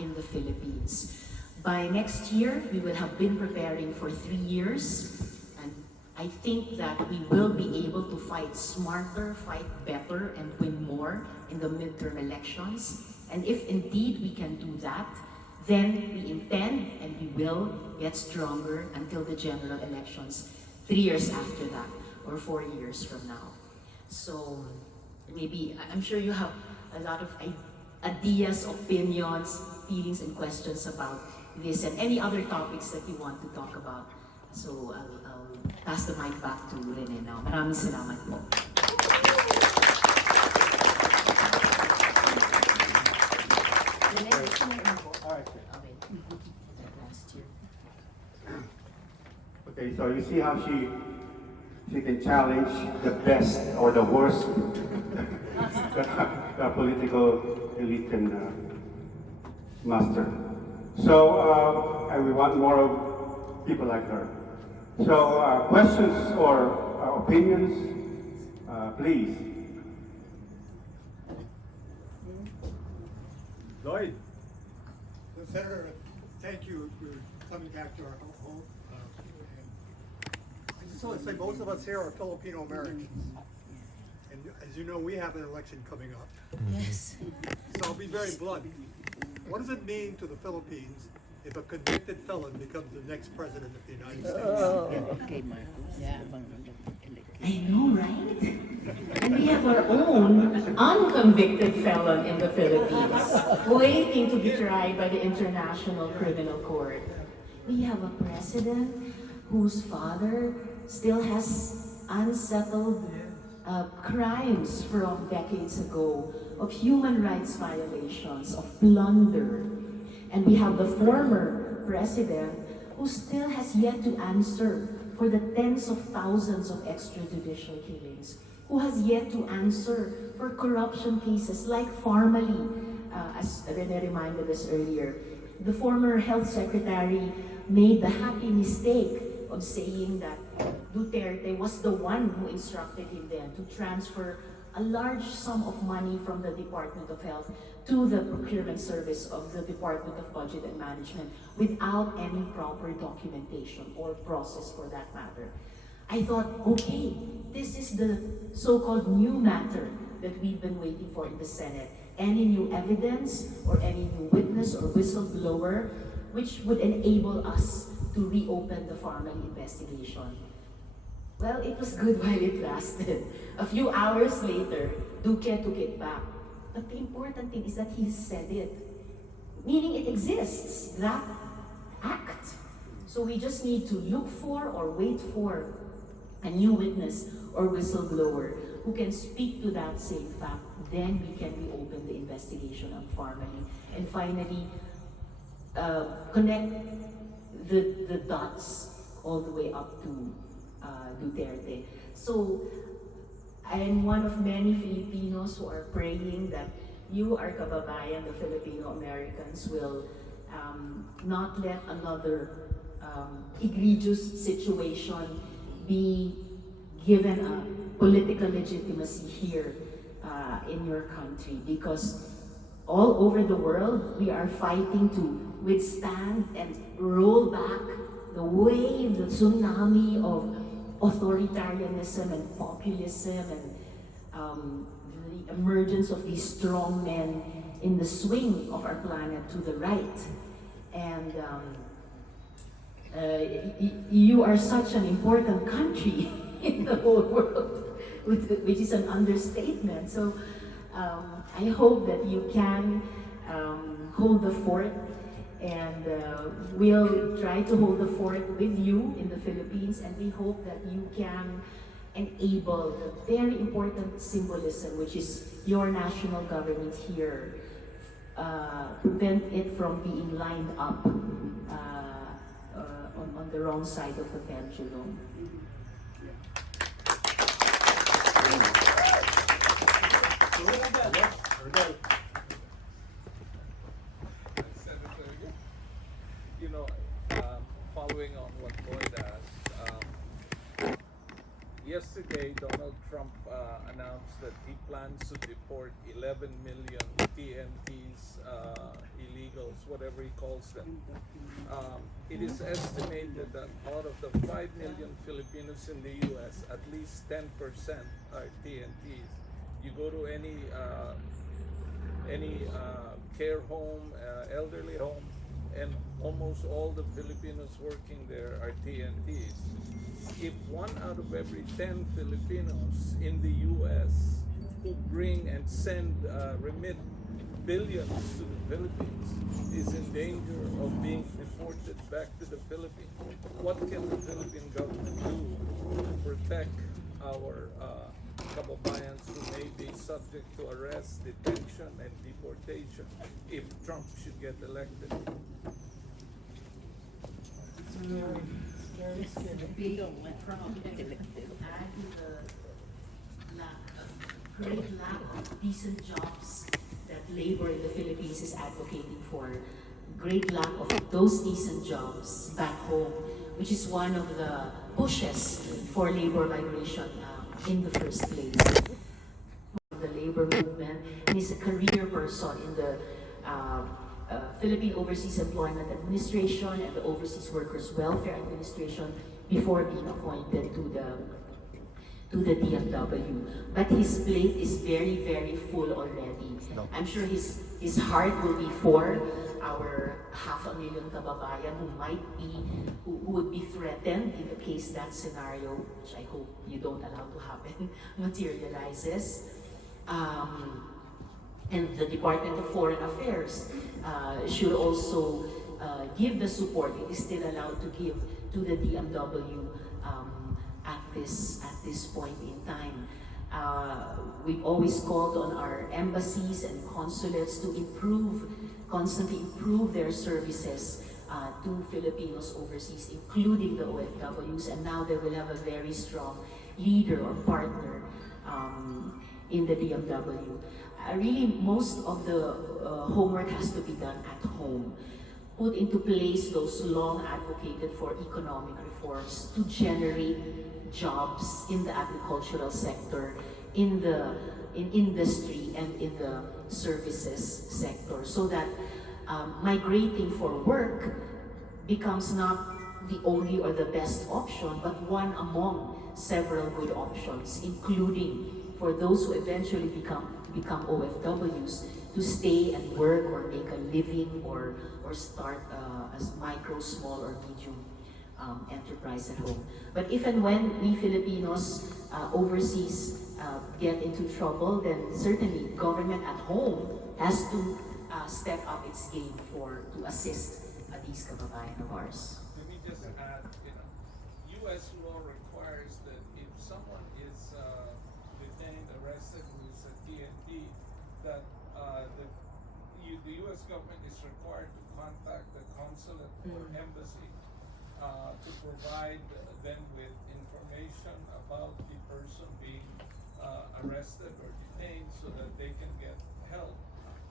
in the Philippines. By next year, we will have been preparing for 3 years, and I think that we will be able to fight smarter, fight better, and win more in the midterm elections. And if indeed we can do that, then we intend and we will get stronger until the general elections 3 years after that, or 4 years from now. So maybe, I'm sure you have a lot of ideas, opinions, feelings, and questions about this and any other topics that you want to talk about. So I'll pass the mic back to Rene now. Maraming salamat po. Okay, so you see how she can challenge the best or the worst the political elite can master. So and we want more of people like her. So questions or opinions, please. Lloyd. Senator, thank you for coming back to our home. I just want to say most of us here are Filipino-Americans. And as you know, we have an election coming up. Yes. So I'll be very blunt. What does it mean to the Philippines if a convicted felon becomes the next president of the United States? Okay, Marcos. Yeah. I know, right? And we have our own unconvicted felon in the Philippines, waiting to be tried by the International Criminal Court. We have a president whose father still has unsettled crimes from decades ago, of human rights violations, of plunder. And we have the former president who still has yet to answer for the tens of thousands of extrajudicial killings, who has yet to answer for corruption cases like Farmally, as Rene reminded us earlier. The former health secretary made the happy mistake of saying that Duterte was the one who instructed him then to transfer a large sum of money from the Department of Health to the procurement service of the Department of Budget and Management without any proper documentation or process for that matter. I thought, okay, this is the so-called new matter that we've been waiting for in the Senate. Any new evidence or any new witness or whistleblower which would enable us to reopen the Farmally investigation. Well, it was good while it lasted. A few hours later, Duque took it back. But the important thing is that he said it, meaning it exists, that act. So we just need to look for or wait for a new witness or whistleblower who can speak to that same fact, then we can reopen the investigation formally. And finally, connect the dots all the way up to Duterte. So I am one of many Filipinos who are praying that you, our kababayan, the Filipino-Americans, will not let another egregious situation be given a political legitimacy here in your country, because all over the world we are fighting to withstand and roll back the wave, the tsunami of authoritarianism and populism and the emergence of these strong men in the swing of our planet to the right. And you are such an important country in the whole world, which is an understatement. So I hope that you can hold the fort, and we'll try to hold the fort with you in the Philippines, and we hope that you can enable the very important symbolism, which is your national government here, prevent it from being lined up on the wrong side of the pendulum. You know, following on what Lloyd asked, yesterday Donald Trump announced that he plans to deport 11 million TNTs, illegals, whatever he calls them. It is estimated that out of the 5 million Filipinos in the US, at least 10% are TNTs. You go to any care home, elderly home, and almost all the Filipinos working there are TNTs. If 1 out of every 10 Filipinos in the US who bring and remit billions to the Philippines is in danger of being deported back to the Philippines, what can the Philippine government do to protect our kababayans who may be subject to arrest, detention, and deportation if Trump should get elected? Great lack of decent jobs that labor in the Philippines is advocating for. Great lack of those decent jobs back home, which is one of the pushes for labor migration in the first place. The labor movement, and is a career person in the Philippine Overseas Employment Administration and the Overseas Workers Welfare Administration before being appointed to the DFW. But his plate is very, very full already. I'm sure his heart will be for our 500,000 kababayan who would be threatened in the case that scenario, which I hope you don't allow to happen, materializes. And the Department of Foreign Affairs should also give the support it is still allowed to give to the DMW at this point in time. We've always called on our embassies and consulates to constantly improve their services to Filipinos overseas, including the OFWs, and now they will have a very strong leader or partner in the DMW. Really, most of the homework has to be done at home. Put into place those long advocated for economic reforms to generate jobs in the agricultural sector, in industry, and in the services sector, so that migrating for work becomes not the only or the best option, but one among several good options, including for those who eventually become OFWs to stay and work or make a living or start as micro, small, or medium enterprise at home. But if and when we Filipinos overseas get into trouble, then certainly government at home has to step up its game to assist these kababayan of ours. Let me just add, U.S. law requires that if someone is detained, arrested who is a TNT, that the U.S. government is required to contact the consulate or embassy to provide them with information about the person being arrested or detained so that they can get help.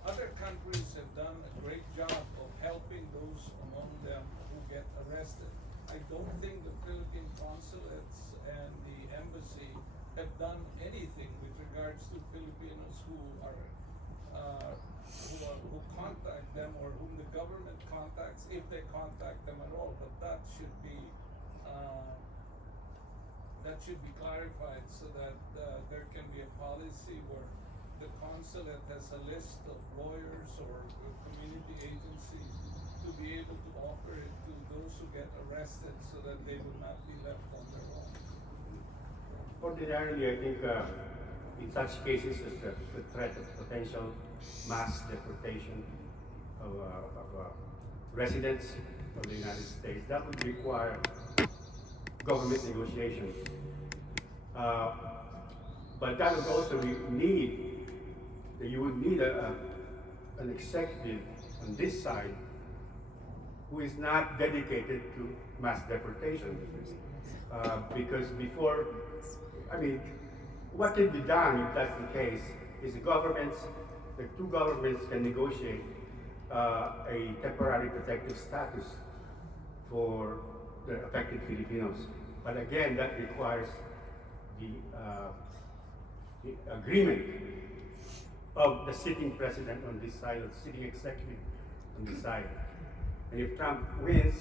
Other countries have done a great job of helping those among them who get arrested. I don't think the Philippine consulates and the embassy have done anything with regards to Filipinos who contact them or whom the government contacts, if they contact them at all. But that should be clarified so that there can be a policy where the consulate has a list of lawyers or community agencies to be able to offer it to those who get arrested so that they will not be left on their own. Ordinarily, I think in such cases as the threat of potential mass deportation of residents of the United States, that would require government negotiations. But that would also you would need an executive on this side who is not dedicated to mass deportation. Because before, what can be done if that's the case is the two governments can negotiate a temporary protective status for the affected Filipinos. But again, that requires the agreement of the sitting president on this side, or the sitting executive on this side. And if Trump wins,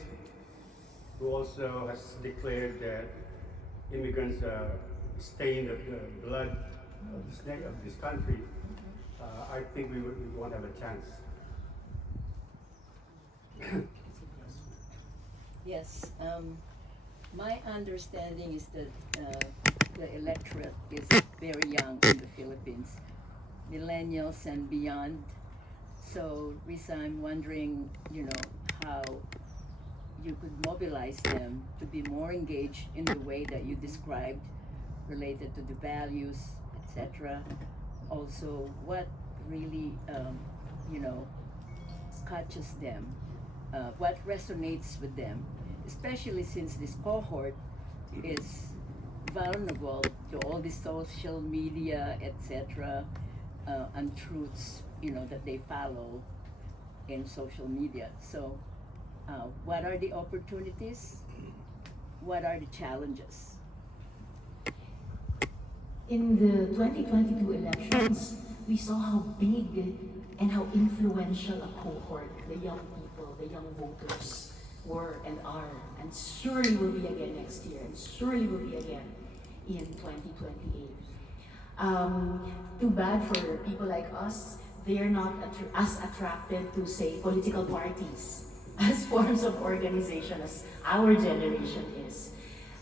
who also has declared that immigrants stain the blood of this country, I think we won't have a chance. Yes, my understanding is that the electorate is very young in the Philippines, millennials and beyond. So, Risa, I'm wondering, how you could mobilize them to be more engaged in the way that you described, related to the values, etc. Also, what really, catches them, what resonates with them, especially since this cohort is vulnerable to all the social media, etc., untruths, that they follow in social media. So, what are the opportunities? What are the challenges? In the 2022 elections, we saw how big and how influential a cohort the young people, the young voters were and are, and surely will be again next year, and surely will be again in 2028. Too bad for people like us, they're not as attracted to, say, political parties as forms of organization as our generation is.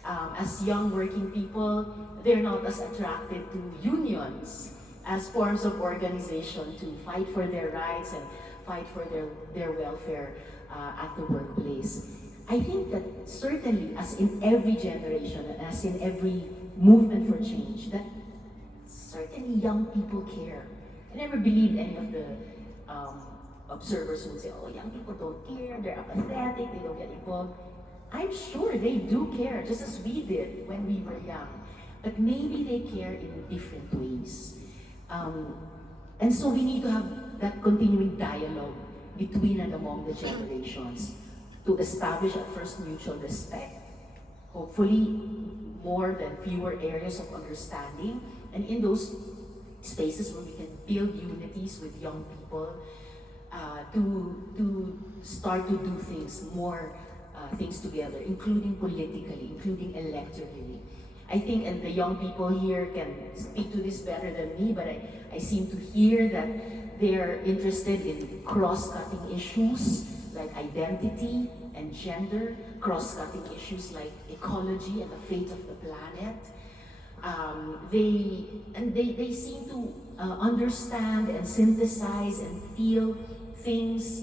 As young working people, they're not as attracted to unions as forms of organization to fight for their rights and fight for their welfare at the workplace. I think that certainly, as in every generation, and as in every movement for change, that certainly young people care. I never believed any of the observers who would say, oh, young people don't care, they're apathetic, they don't get involved. I'm sure they do care, just as we did when we were young. But maybe they care in different ways. And so we need to have that continuing dialogue between and among the generations to establish at first mutual respect, hopefully more than fewer areas of understanding, and in those spaces where we can build unities with young people to start to do more things together, including politically, including electorally. I think, and the young people here can speak to this better than me, but I seem to hear that they're interested in cross-cutting issues like identity and gender, cross-cutting issues like ecology and the fate of the planet. They seem to understand and synthesize and feel things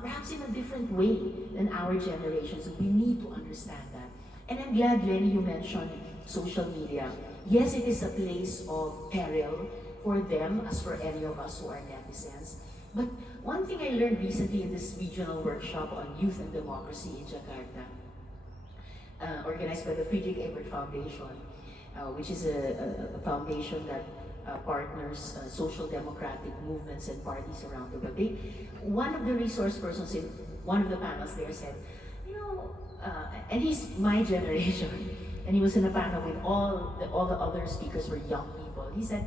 perhaps in a different way than our generation. So we need to understand that. And I'm glad, Lenny, you mentioned social media. Yes, it is a place of peril for them as for any of us who are netizens. But one thing I learned recently in this regional workshop on youth and democracy in Jakarta, organized by the Friedrich Ebert Foundation, which is a foundation that partners social democratic movements and parties around the world. One of the resource persons in one of the panels there said, and he's my generation, and he was in a panel with all the other speakers were young people. He said,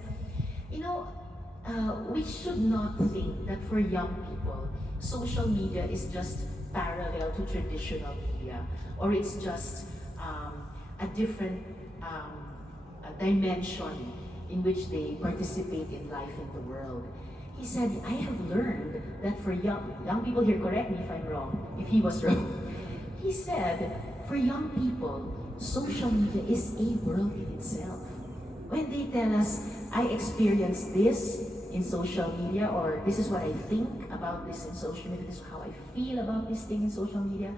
we should not think that for young people, social media is just parallel to traditional media, or it's just a different dimension in which they participate in life in the world. He said, I have learned that for young people here, correct me if I'm wrong, if he was wrong. He said, for young people, social media is a world in itself. When they tell us, I experienced this in social media, or this is what I think about this in social media, this is how I feel about this thing in social media,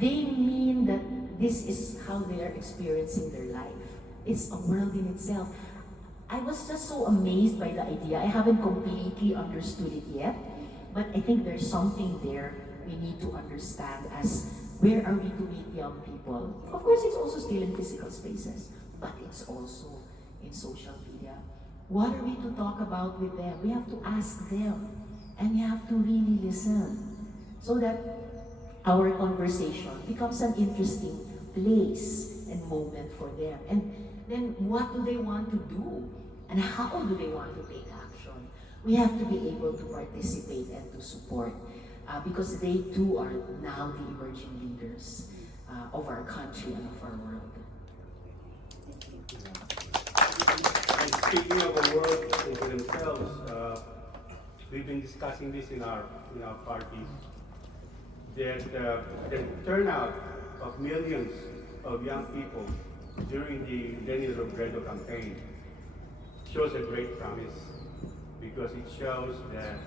they mean that this is how they are experiencing their life. It's a world in itself. I was just so amazed by the idea. I haven't completely understood it yet, but I think there's something there we need to understand as where are we to meet young people? Of course, it's also still in physical spaces, but it's also in social media. What are we to talk about with them? We have to ask them, and we have to really listen so that our conversation becomes an interesting place and moment for them. And then what do they want to do? And how do they want to take action? We have to be able to participate and to support because they too are now the emerging leaders of our country and of our world. And speaking of the world into themselves, we've been discussing this in our parties, that the turnout of millions of young people during the Lenny Robredo campaign shows a great promise, because it shows that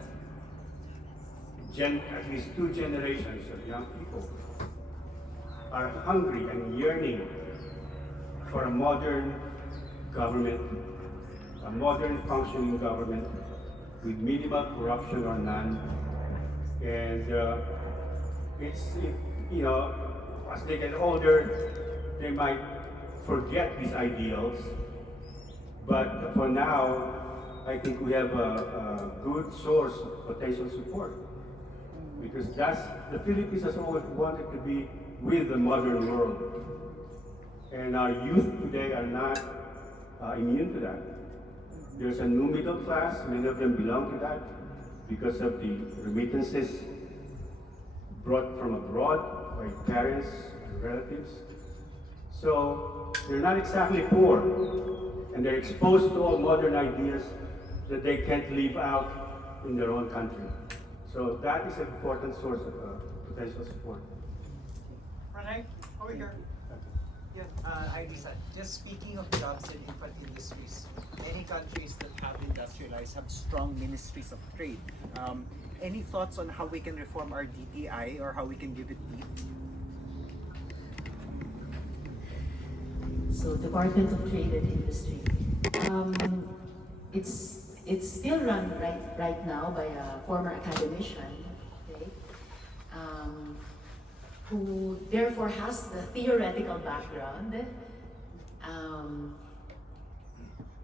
at least 2 generations of young people are hungry and yearning for a modern government, a modern functioning government with minimal corruption or none. And as they get older, they might forget these ideals. But for now, I think we have a good source of potential support, because the Philippines has always wanted to be with the modern world. And our youth today are not immune to that. There's a new middle class, many of them belong to that because of the remittances brought from abroad by parents and relatives. So they're not exactly poor, and they're exposed to all modern ideas that they can't live out in their own country. So that is an important source of potential support. Renee, over here. Yeah, I decided, just speaking of jobs in infant industries, many countries that have industrialized have strong ministries of trade. Any thoughts on how we can reform our DTI or how we can give it teeth? So, Department of Trade and Industry. It's still run right now by a former academician, okay, who therefore has the theoretical background.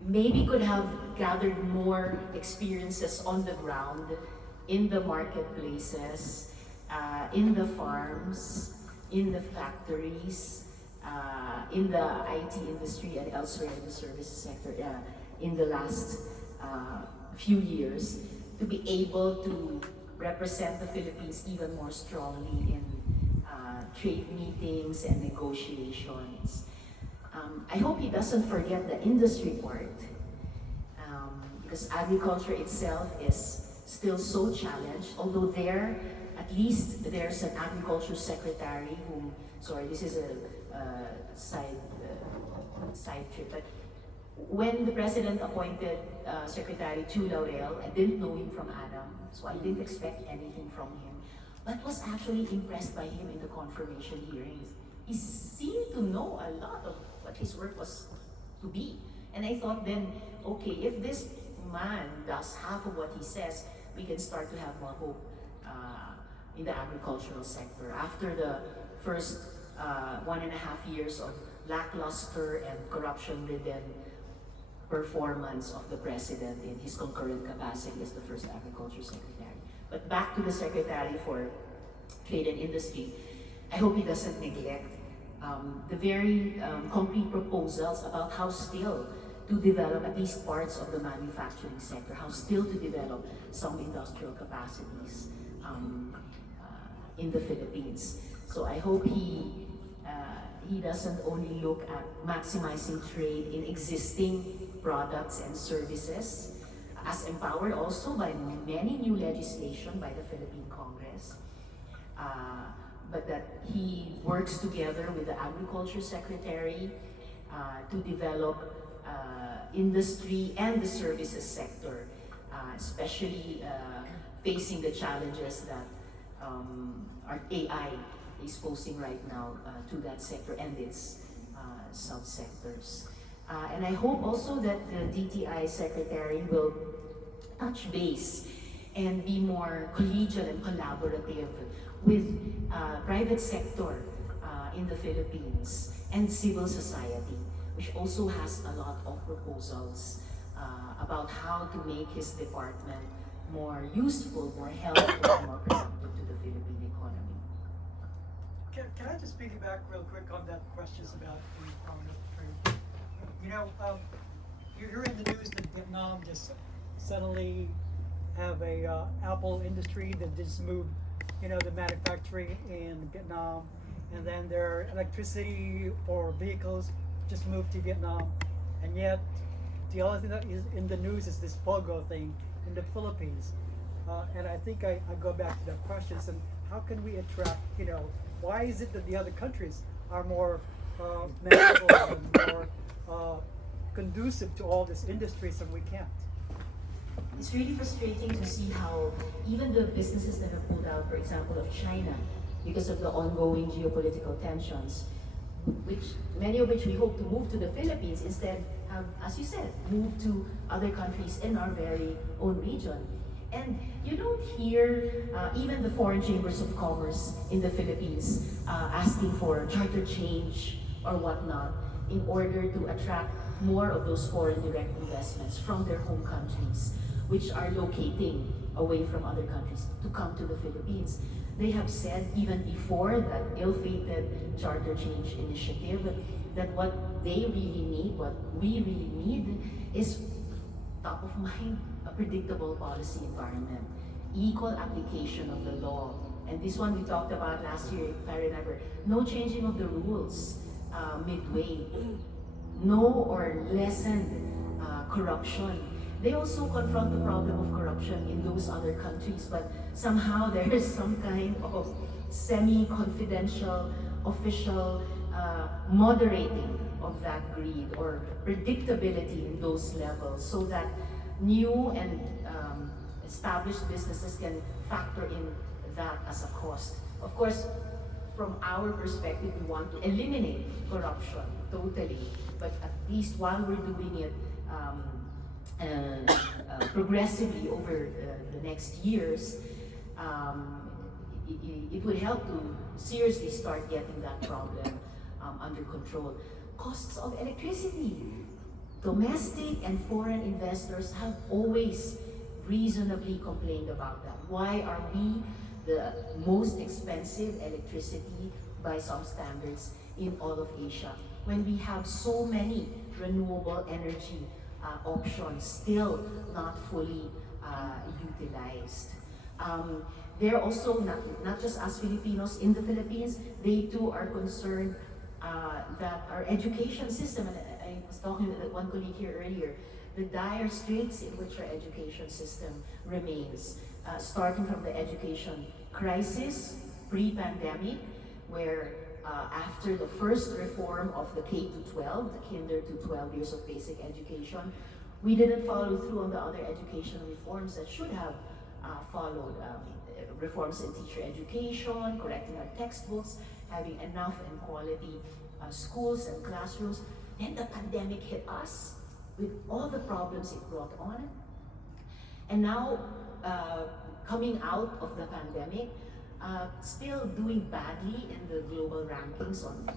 Maybe could have gathered more experiences on the ground, in the marketplaces, in the farms, in the factories, in the IT industry and elsewhere in the services sector in the last few years, to be able to represent the Philippines even more strongly in trade meetings and negotiations. I hope he doesn't forget the industry part, because agriculture itself is still so challenged, although at least there's an agriculture secretary whom, sorry, this is a side trip, but when the president appointed Secretary Chu Laurel, I didn't know him from Adam, so I didn't expect anything from him, but was actually impressed by him in the confirmation hearings. He seemed to know a lot of what his work was to be. And I thought then, okay, if this man does half of what he says, we can start to have more hope in the agricultural sector. After the first 1.5 years of lackluster and corruption-ridden performance of the president in his concurrent capacity as the first agriculture secretary. But back to the secretary for trade and industry, I hope he doesn't neglect the very concrete proposals about how still to develop at least parts of the manufacturing sector, how still to develop some industrial capacities in the Philippines. So I hope he doesn't only look at maximizing trade in existing products and services, as empowered also by many new legislation by the Philippine Congress, but that he works together with the Agriculture Secretary to develop industry and the services sector, especially facing the challenges that our AI is posing right now to that sector and its subsectors. And I hope also that the DTI Secretary will touch base and be more collegial and collaborative with private sector in the Philippines and civil society, which also has a lot of proposals about how to make his department more useful, more helpful, and more productive to the Philippine economy. Can I just piggyback real quick on that questions about the trade? You know, you hear in the news that Vietnam just suddenly have a Apple industry that just moved, you know, the manufacturing in Vietnam, and then their electricity for vehicles just moved to Vietnam, and yet the other thing that is in the news is this POGO thing in the Philippines. And I think I go back to that question, and how can we attract, you know, why is it that the other countries are more manageable and more conducive to all these industries and we can't? It's really frustrating to see how even the businesses that have pulled out, for example, of China, because of the ongoing geopolitical tensions, many of which we hope to move to the Philippines, instead have, as you said, moved to other countries in our very own region. And you don't hear even the foreign chambers of commerce in the Philippines asking for charter change or whatnot in order to attract more of those foreign direct investments from their home countries, which are locating away from other countries to come to the Philippines. They have said even before that ill-fated charter change initiative that what they really need, what we really need, is top of mind, a predictable policy environment, equal application of the law. And this one we talked about last year, if I remember, no changing of the rules midway, no or lessen corruption. They also confront the problem of corruption in those other countries, but somehow there is some kind of semi-confidential, official moderating of that greed or predictability in those levels, so that new and established businesses can factor in that as a cost. Of course, from our perspective, we want to eliminate corruption totally, but at least while we're doing it progressively over the next years, it would help to seriously start getting that problem under control. Costs of electricity. Domestic and foreign investors have always reasonably complained about that. Why are we the most expensive electricity by some standards in all of Asia when we have so many renewable energy options still not fully utilized? They're also not just as Filipinos in the Philippines, they too are concerned that our education system, and I was talking with one colleague here earlier, the dire straits in which our education system remains, starting from the education crisis pre-pandemic, where after the first reform of the K-12, the kinder to 12 years of basic education, we didn't follow through on the other educational reforms that should have followed. Reforms in teacher education, correcting our textbooks, having enough and quality schools and classrooms. Then the pandemic hit us with all the problems it brought on. And now, coming out of the pandemic, still doing badly in the global rankings on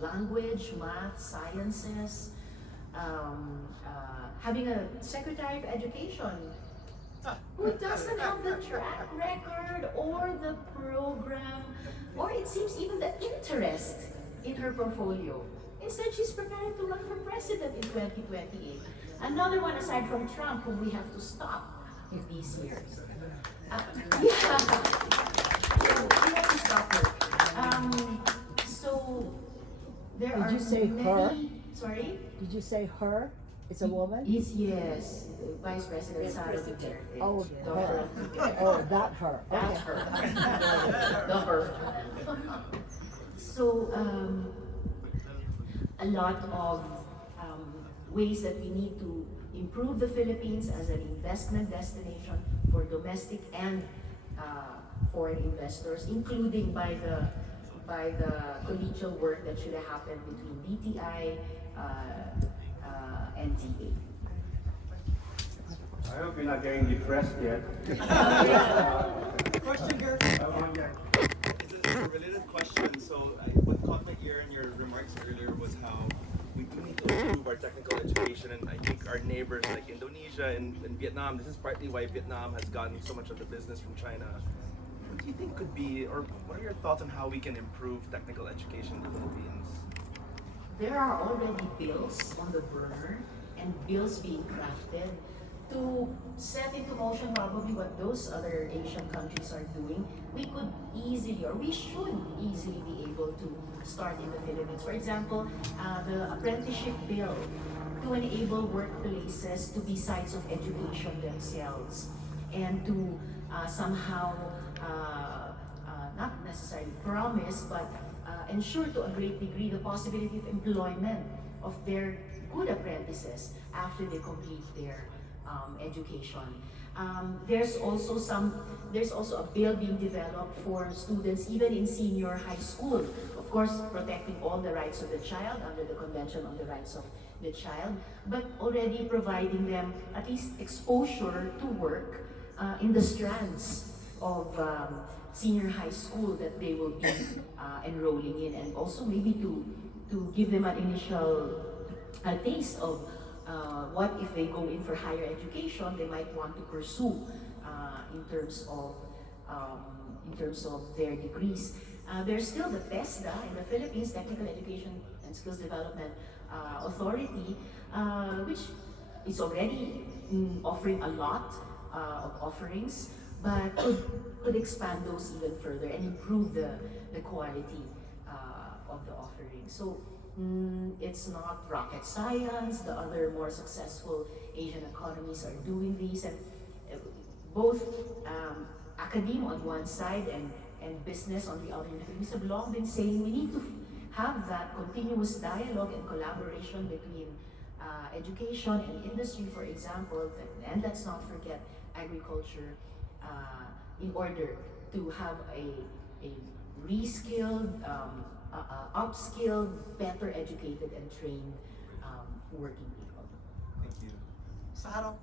language, math, sciences, having a Secretary of Education who doesn't have the track record or the program, or it seems even the interest in her portfolio. Instead, she's preparing to run for president in 2028. Another one aside from Trump, whom we have to stop in these years. We have to stop her. So there are Did you say many, her? Sorry? Did you say her? It's a woman? Yes, Vice President Sara Duterte. Oh, Daughter her. of Duterte. Oh, that her. That's Okay. her. The her. So, a lot of ways that we need to improve the Philippines as an investment destination for domestic and foreign investors, including by the collegial work that should have happened between DTI and TA. I hope you're not getting depressed yet. Question here. It's a related question. So what caught my ear in your remarks earlier was how we do need to improve our technical education, and I think our neighbors like Indonesia and Vietnam, this is partly why Vietnam has gotten so much of the business from China. What do you think could be, or what are your thoughts on how we can improve technical education in the Philippines? There are already bills on the burner and bills being crafted to set into motion probably what those other Asian countries are doing. We could easily, or we should easily be able to start in the Philippines. For example, the apprenticeship bill to enable workplaces to be sites of education themselves and to somehow, not necessarily promise, but ensure to a great degree the possibility of employment of their good apprentices after they complete their education. There's also a bill being developed for students even in senior high school. Of course, protecting all the rights of the child under the Convention on the Rights of the Child, but already providing them at least exposure to work in the strands of senior high school that they will be enrolling in, and also maybe to give them an initial taste of what if they go in for higher education they might want to pursue in terms of their degrees. There's still the TESDA in the Philippines, Technical Education and Skills Development Authority, which is already offering a lot of offerings, but could expand those even further and improve the quality of the offerings. So it's not rocket science. The other more successful Asian economies are doing these, and both academia on one side and business on the other. The Philippines have long been saying we need to have that continuous dialogue and collaboration between education and industry, for example, and let's not forget agriculture, in order to have a reskilled, upskilled, better educated and trained working people. Thank you. Saro.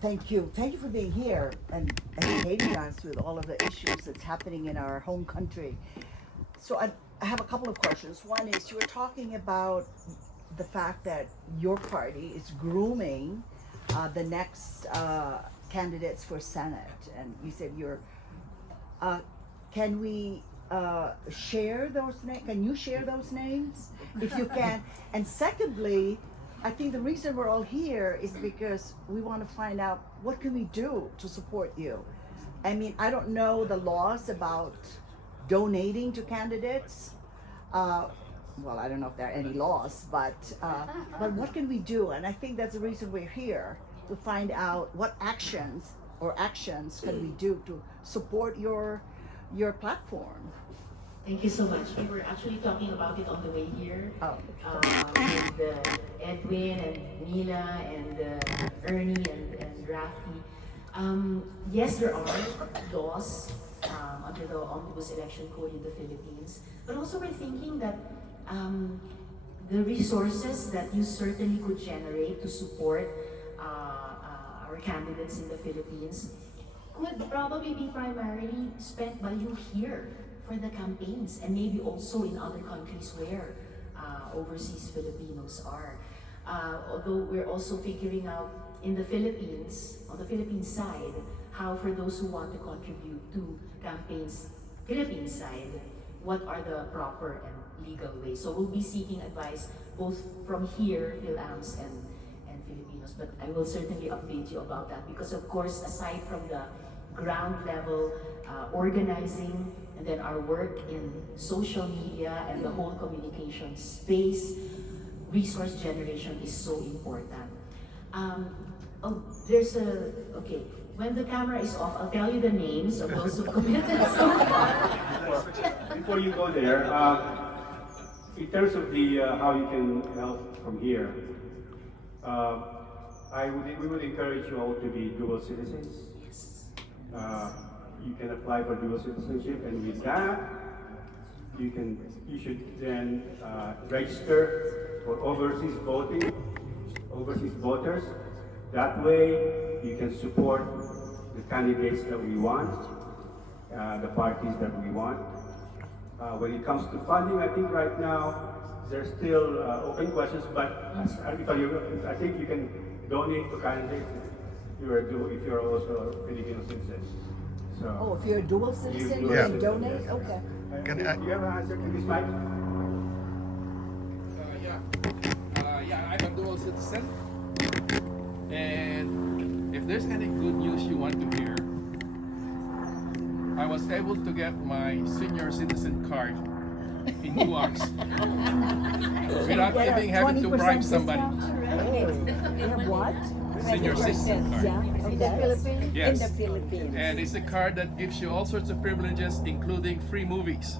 Thank you. Thank you for being here and educating us with all of the issues that's happening in our home country. So I have a couple of questions. One is, you were talking about the fact that your party is grooming the next candidates for Senate, and you said you're. Can we share those names? Can you share those names if you can? And secondly, I think the reason we're all here is because we want to find out what can we do to support you. I mean, I don't know the laws about donating to candidates. Well, I don't know if there are any laws, but what can we do? And I think that's the reason we're here, to find out what actions can we do to support your platform. Thank you so much. We were actually talking about it on the way here with Edwin and Mila and Ernie and Rafi. Yes, there are laws under the Omnibus Election Code in the Philippines. But also we're thinking that the resources that you certainly could generate to support our candidates in the Philippines could probably be primarily spent by you here for the campaigns, and maybe also in other countries where overseas Filipinos are. Although we're also figuring out in the Philippines, on the Philippine side, how for those who want to contribute to campaigns, Philippine side, what are the proper and legal ways. So we'll be seeking advice both from here, PhilAms and Filipinos, but I will certainly update you about that, because of course, aside from the ground level organizing, and then our work in social media and the whole communication space, resource generation is so important. Okay, when the camera is off, I'll tell you the names of those who've committed so far. Before you go there, in terms of the how you can help from here, we would encourage you all to be dual citizens. Yes. You can apply for dual citizenship, and with that, you should then register for overseas voters. That way, you can support the candidates that we want, the parties that we want. When it comes to funding, I think right now there's still open questions, but I think you can donate to candidates if you're also a Filipino citizen. So, if you're a dual citizen, you can donate? Yes. Okay. Do you have an answer to this, Mike? Yeah, I'm a dual citizen. And if there's any good news you want to hear, I was able to get my senior citizen card in 2 hours without even having to bribe somebody. You have what? Senior citizen card. Yeah, In the Philippines? Yes. In the Philippines. And it's a card that gives you all sorts of privileges, including free movies.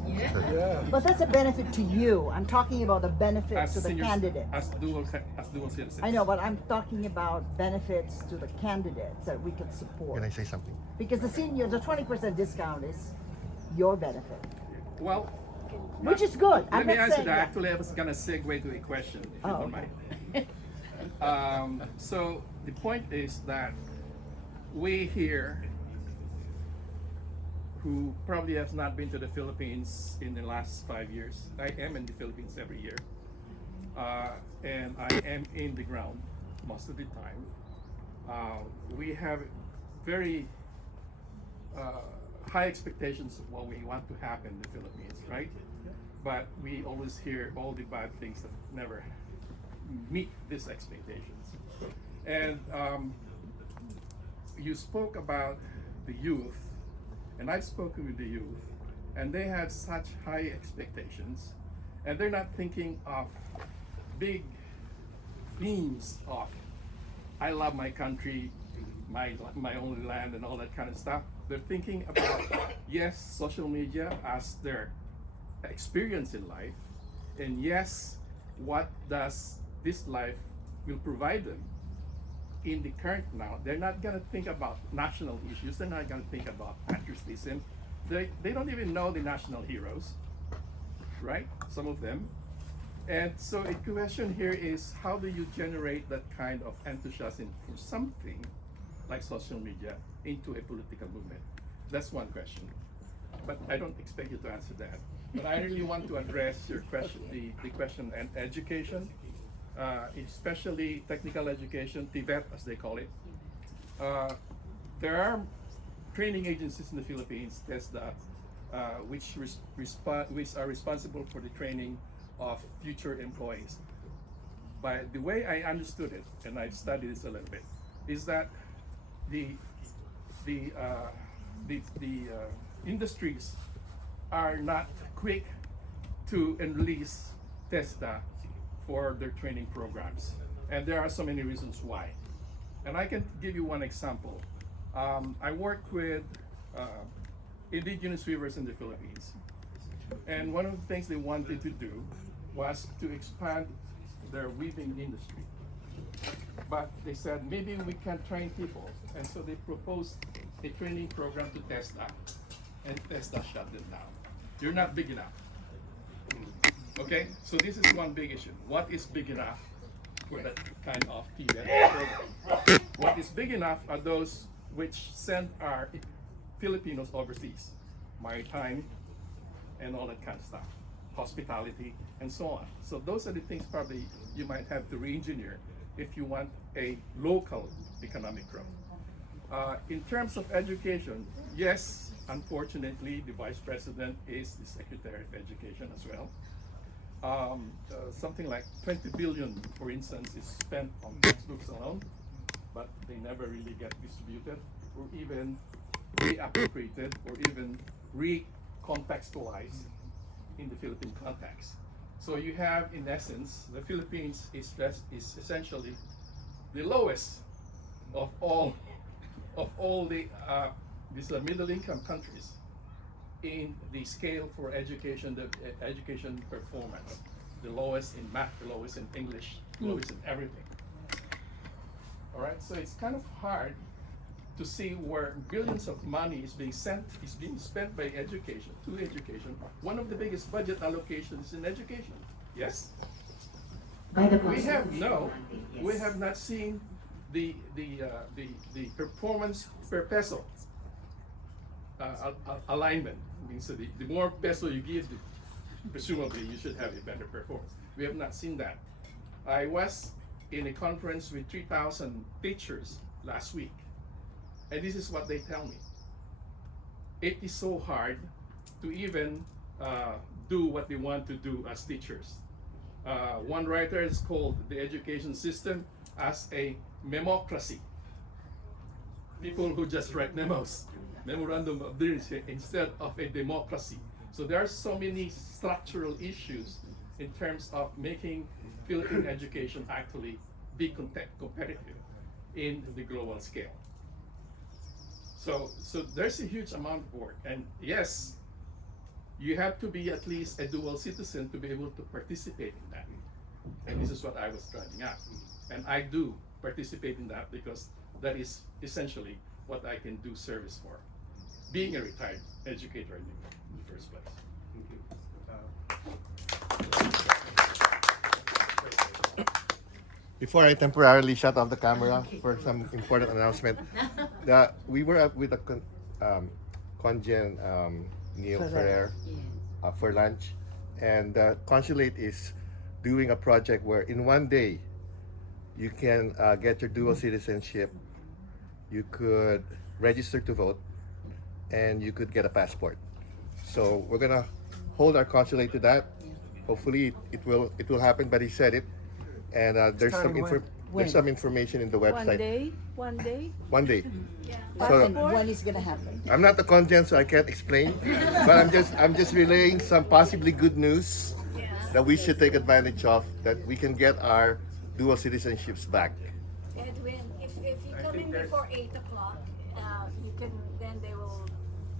But that's a benefit to you. I'm talking about the benefits to the candidates. As dual citizens. I know, but I'm talking about benefits to the candidates that we can support. Can I say something? Because the 20% discount is your benefit. Well, which is good. Let me answer saying that. Actually, I was going to segue to a question, if you don't mind. So the point is that we here, who probably have not been to the Philippines in the last 5 years, I am in the Philippines every year, and I am in the ground most of the time. We have very high expectations of what we want to happen in the Philippines, right? But we always hear all the bad things that never meet these expectations. And you spoke about the youth, and I've spoken with the youth, and they have such high expectations, and they're not thinking of big themes of I love my country, my only land, and all that kind of stuff. They're thinking about, yes, social media as their experience in life, and yes, what does this life will provide them in the current now. They're not going to think about national issues. They're not going to think about patriotism. They don't even know the national heroes, right? Some of them. And so a question here is, how do you generate that kind of enthusiasm for something like social media into a political movement? That's one question. But I don't expect you to answer that. But I really want to address your question, the question and education, especially technical education, TVET as they call it. There are training agencies in the Philippines, TESDA, which are responsible for the training of future employees. By the way I understood it, and I've studied this a little bit, is that the industries are not quick to enlist TESDA for their training programs. And there are so many reasons why. And I can give you one example. I work with indigenous weavers in the Philippines. And one of the things they wanted to do was to expand their weaving industry. But they said, maybe we can train people. And so they proposed a training program to TESDA and Tesla shut them down. You're not big enough. Okay, so this is one big issue. What is big enough for that kind of TV program? What is big enough are those which send our Filipinos overseas, maritime, and all that kind of stuff, hospitality, and so on. So those are the things probably you might have to re-engineer if you want a local economic growth. In terms of education, yes, unfortunately, the Vice President is the Secretary of Education as well. Something like 20 billion, for instance, is spent on textbooks alone, but they never really get distributed or even reappropriated or even recontextualized in the Philippine context. So you have, in essence, the Philippines is essentially the lowest of all the these middle-income countries in the scale for education, the education performance. The lowest in math, the lowest in English, the lowest in everything. All right, so it's kind of hard to see where billions of money is being spent by education, to education. One of the biggest budget allocations is in education. Yes? By the We have Constitution. we have not seen the performance per peso alignment. I mean, so the more peso you give, presumably you should have a better performance. We have not seen that. I was in a conference with 3,000 teachers last week, and this is what they tell me. It is so hard to even do what they want to do as teachers. One writer has called the education system as a memocracy. People who just write memos, memorandum of dealings, instead of a democracy. So there are so many structural issues in terms of making Philippine education actually be competitive in the global scale. So there's a huge amount of work, and yes, you have to be at least a dual citizen to be able to participate in that. And this is what I was driving at. And I do participate in that because that is essentially what I can do service for, being a retired educator in the first place. Before I temporarily shut off the camera for some important announcement, we were up with a congen Neil Ferrer for lunch, and the consulate is doing a project where in one day you can get your dual citizenship, you could register to vote, and you could get a passport. So we're gonna hold our consulate to that. Hopefully it will happen, but he said it. And there's some information in the website. One day? One day. Yeah. So When is gonna happen? I'm not the content, so I can't explain. But I'm just relaying some possibly good news that we should take advantage of, that we can get our dual citizenships back. Edwin, if you come in before 8 o'clock, you can, then they will,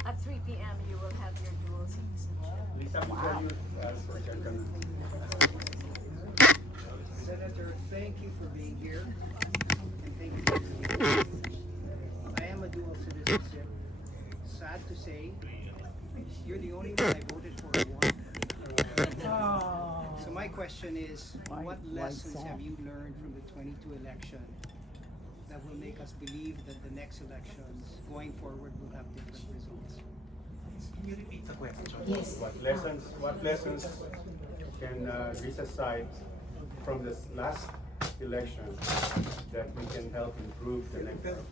at 3 p.m. you will have your dual citizenship. Wow. Senator, thank you for being here, and thank you for your leadership. I am a dual citizenship. Sad to say, you're the only one I voted for who won. So my question is, what lessons have you learned from the 22 election that will make us believe that the next elections going forward will have different results? Can you repeat the question? Yes. What lessons can Risa cite from this last election that we can help improve the next one?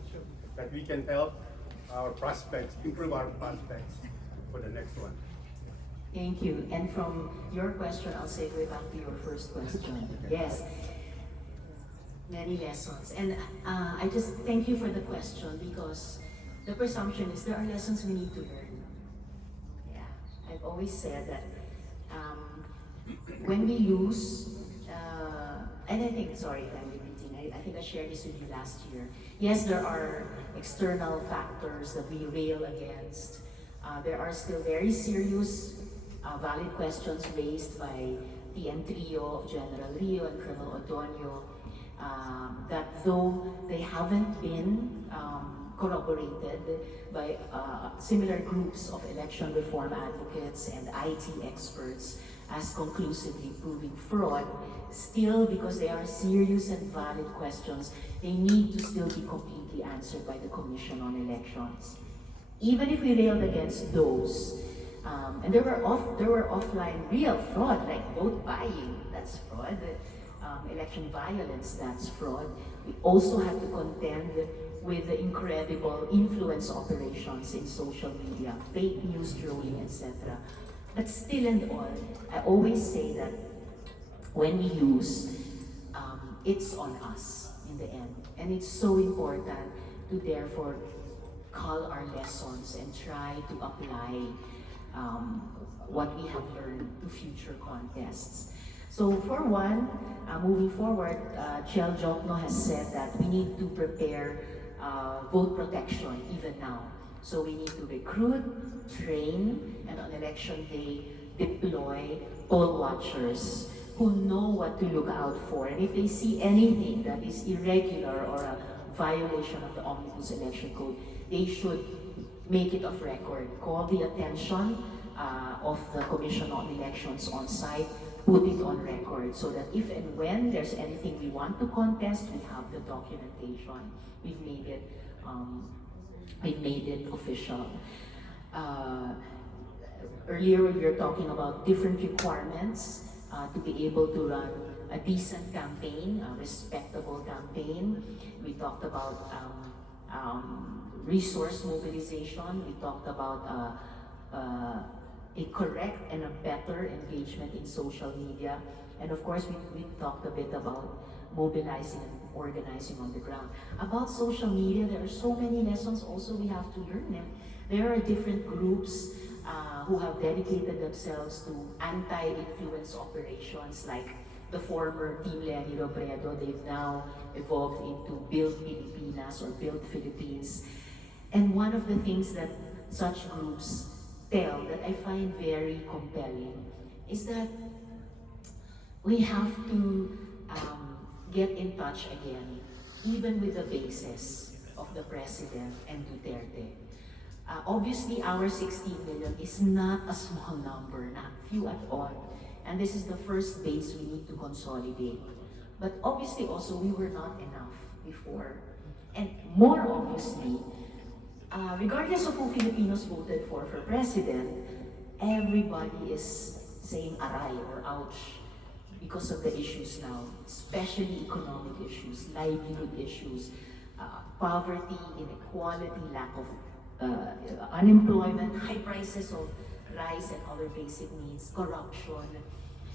That we can help our prospects, improve our prospects for the next one? Thank you. And from your question, I'll segue back to your first question. Yes, many lessons. And I just thank you for the question, because the presumption is there are lessons we need to learn. Yeah, I've always said that when we lose, and I think, sorry if I'm repeating, I think I shared this with you last year. Yes, there are external factors that we rail against. There are still very serious, valid questions raised by the trio of General Rio and Colonel Odonio, that though they haven't been corroborated by similar groups of election reform advocates and IT experts as conclusively proving fraud, still, because they are serious and valid questions, they need to still be completely answered by the Commission on Elections. Even if we railed against those, and there were offline real fraud, like vote buying, that's fraud, election violence, that's fraud. We also had to contend with the incredible influence operations in social media, fake news trolling, etc. But still and all, I always say that when we lose, it's on us in the end. And it's so important to therefore call our lessons and try to apply what we have learned to future contests. So for one, moving forward, Chel Jokno has said that we need to prepare vote protection even now. So we need to recruit, train, and on election day, deploy poll watchers who know what to look out for. And if they see anything that is irregular or a violation of the Omnibus Election Code, they should make it of record, call the attention of the Commission on Elections on site, put it on record, so that if and when there's anything we want to contest, we have the documentation. We've made it official. Earlier we were talking about different requirements to be able to run a decent campaign, a respectable campaign. We talked about resource mobilization. We talked about a correct and a better engagement in social media. And of course, we talked a bit about mobilizing and organizing on the ground. About social media, there are so many lessons also we have to learn. There are different groups who have dedicated themselves to anti-influence operations, like the former Team Lenny Robredo. They've now evolved into Build Pilipinas or Build Philippines. And one of the things that such groups tell that I find very compelling is that we have to get in touch again, even with the bases of the President and Duterte. Obviously, our 16 million is not a small number, not few at all. And this is the first base we need to consolidate. But obviously also, we were not enough before. And more obviously, regardless of who Filipinos voted for president, everybody is saying aray or ouch because of the issues now, especially economic issues, livelihood issues, poverty, inequality, lack of unemployment, high prices of rice and other basic needs, corruption.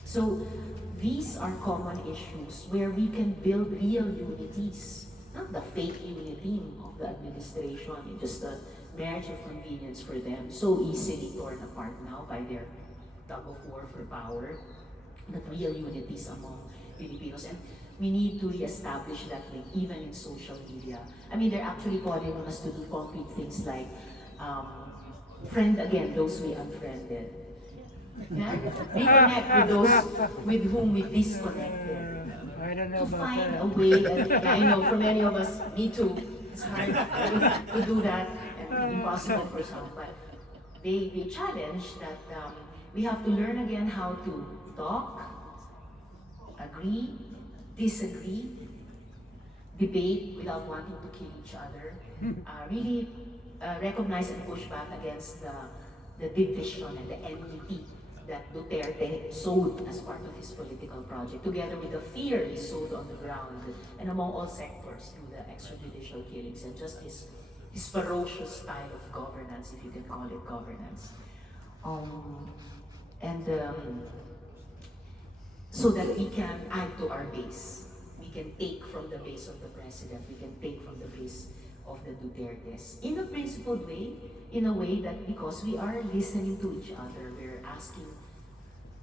So these are common issues where we can build real unities, not the fake unity of the administration, just a marriage of convenience for them, so easily torn apart now by their tug of war for power, but real unities among Filipinos. And we need to reestablish that link even in social media. I mean, they're actually calling on us to do concrete things like friend again those we unfriended. Yeah? Reconnect with those with whom we disconnected. I don't know to about find that. a way, and I know for many of us, me too, it's hard to do that and impossible for some, but they challenge that we have to learn again how to talk, agree, disagree, debate without wanting to kill each other, really recognize and push back against the division and the enmity that Duterte sowed as part of his political project, together with the fear he sowed on the ground and among all sectors through the extrajudicial killings and just his ferocious style of governance, if you can call it governance. So that we can add to our base. We can take from the base of the president, we can take from the base of the Dutertes in a principled way, in a way that because we are listening to each other, we're asking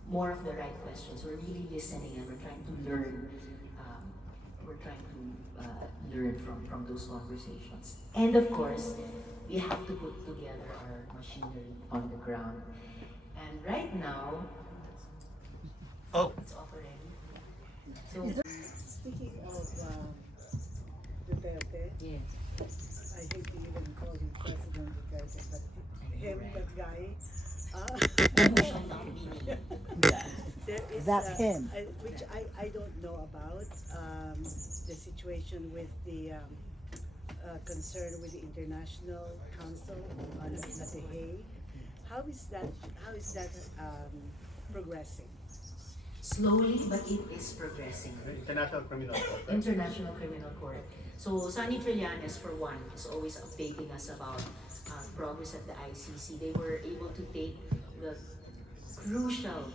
more of the right questions. We're really listening and we're trying to learn. Learn from those conversations. And of course, we have to put together our machinery on the ground. And right now, it's off already. So, Speaking of Duterte, yes. I hate to even him, that guy. There is, That him. which I don't know about, the situation with the concern with the International Council on The Hague. How is that progressing? Slowly, but it is progressing. International Criminal Court. International Criminal Court. So Sonny Trillanes, for one, is always updating us about progress at the ICC. They were able to take the crucial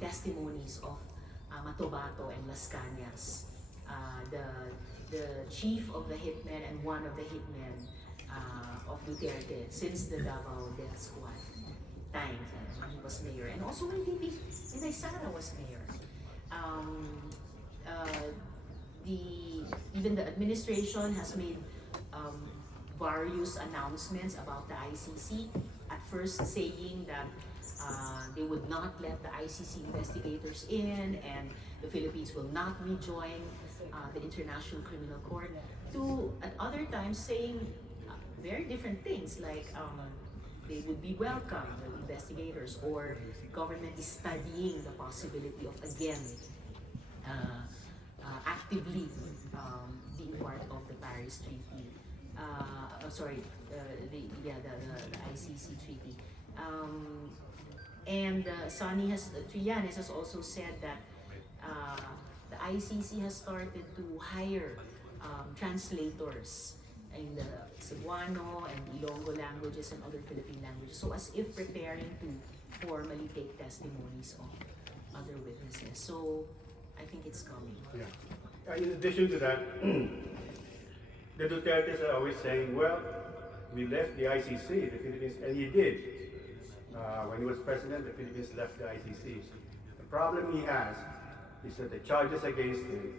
testimonies of Matobato and Las Cañas, the chief of the hitmen and one of the hitmen of Duterte since the Davao Death Squad time when he was mayor, and also when Inday Sara was mayor. Even the administration has made various announcements about the ICC. At first saying that they would not let the ICC investigators in and the Philippines will not rejoin the International Criminal Court, to at other times saying very different things like they would be welcome, the investigators, or government is studying the possibility of again actively being part of the Paris Treaty. The ICC treaty. Sonny Trillanes has also said that the ICC has started to hire translators in the Cebuano and Ilonggo languages and other Philippine languages, so as if preparing to formally take testimonies of other witnesses. So I think it's coming. Yeah. In addition to that, the Dutertes are always saying, well, we left the ICC, the Philippines, and he did. When he was president, the Philippines left the ICC. The problem he has is that the charges against him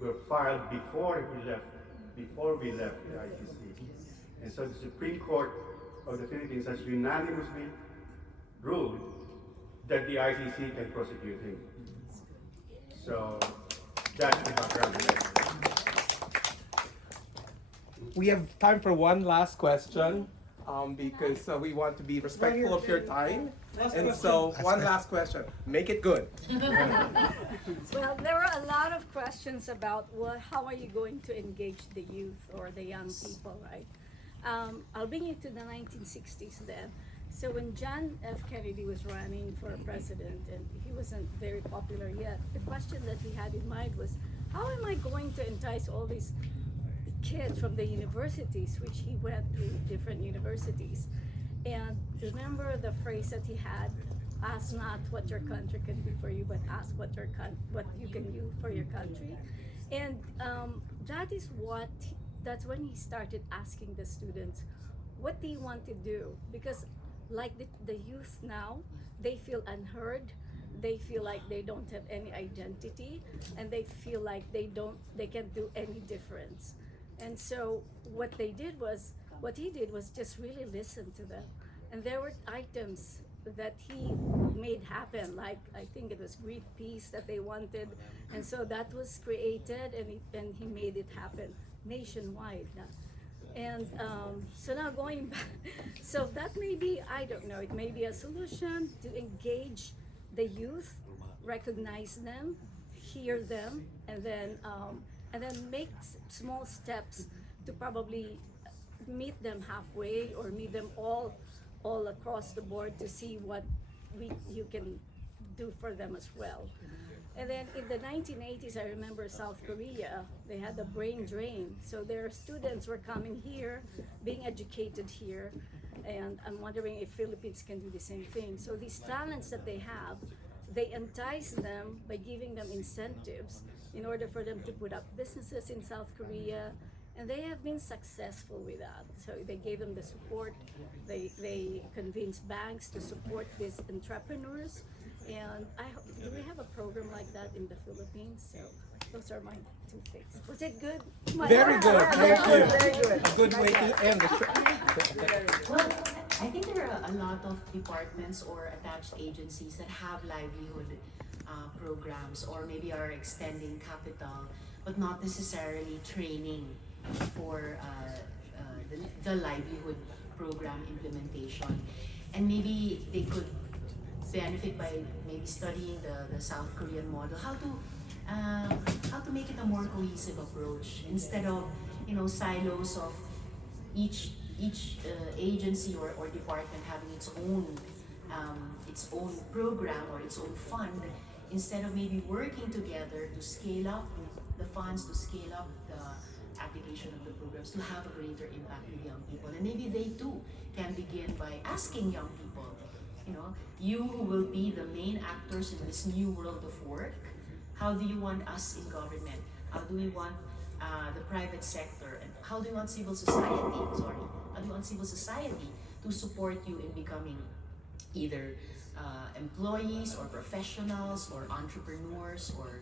were filed before we left the ICC. And so the Supreme Court of the Philippines has unanimously ruled that the ICC can prosecute him. So that's the background. We have time for one last question because we want to be respectful of your time. And so one last question. Make it good. Well, there were a lot of questions about how are you going to engage the youth or the young people, right? I'll bring you to the 1960s then. So when John F. Kennedy was running for president, and he wasn't very popular yet, the question that he had in mind was, how am I going to entice all these kids from the universities, which he went to different universities? And remember the phrase that he had, ask not what your country can do for you, but ask what you can do for your country. And that's when he started asking the students, what do you want to do? Because like the youth now, they feel unheard, they feel like they don't have any identity, and they feel like they can't do any difference. And so what he did was just really listen to them. And there were items that he made happen, like I think it was Greek peace that they wanted, and so that was created, and he made it happen nationwide. And so now going back, so that may be, I don't know, it may be a solution to engage the youth, recognize them, hear them, and then make small steps to probably meet them halfway or meet them all across the board to see what you can do for them as well. And then in the 1980s, I remember South Korea, they had the brain drain. So their students were coming here, being educated here, and I'm wondering if Philippines can do the same thing. So these talents that they have, they entice them by giving them incentives in order for them to put up businesses in South Korea, and they have been successful with that. So they gave them the support, they convinced banks to support these entrepreneurs, and do we have a program like that in the Philippines? So those are my two things. Was it good? Very good, thank you. Very good. A good way to end the show. Well, I think there are a lot of departments or attached agencies that have livelihood programs, or maybe are extending capital, but not necessarily training for the livelihood program implementation. And maybe they could benefit by maybe studying the South Korean model, how to make it a more cohesive approach instead of silos of each agency or department having its own program or its own fund, instead of maybe working together to scale up the funds, to scale up the application of the programs, to have a greater impact with young people. And maybe they too can begin by asking young people, you who will be the main actors in this new world of work, how do you want us in government? How do we want the private sector? And how do you want civil society, how do you want civil society to support you in becoming either employees or professionals or entrepreneurs or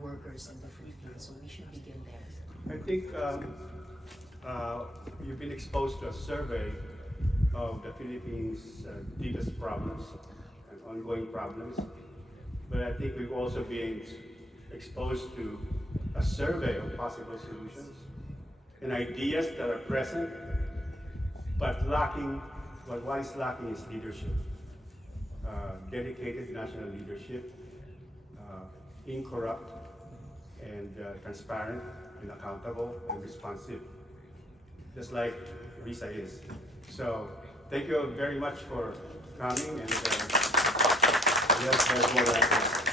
workers in different fields? So we should begin there. I think you've been exposed to a survey of the Philippines' deepest problems and ongoing problems. But I think we've also been exposed to a survey of possible solutions and ideas that are present, but what is lacking is leadership. Dedicated national leadership, incorrupt and transparent and accountable and responsive, just like Risa is. So thank you very much for coming, and yes, there's more like this.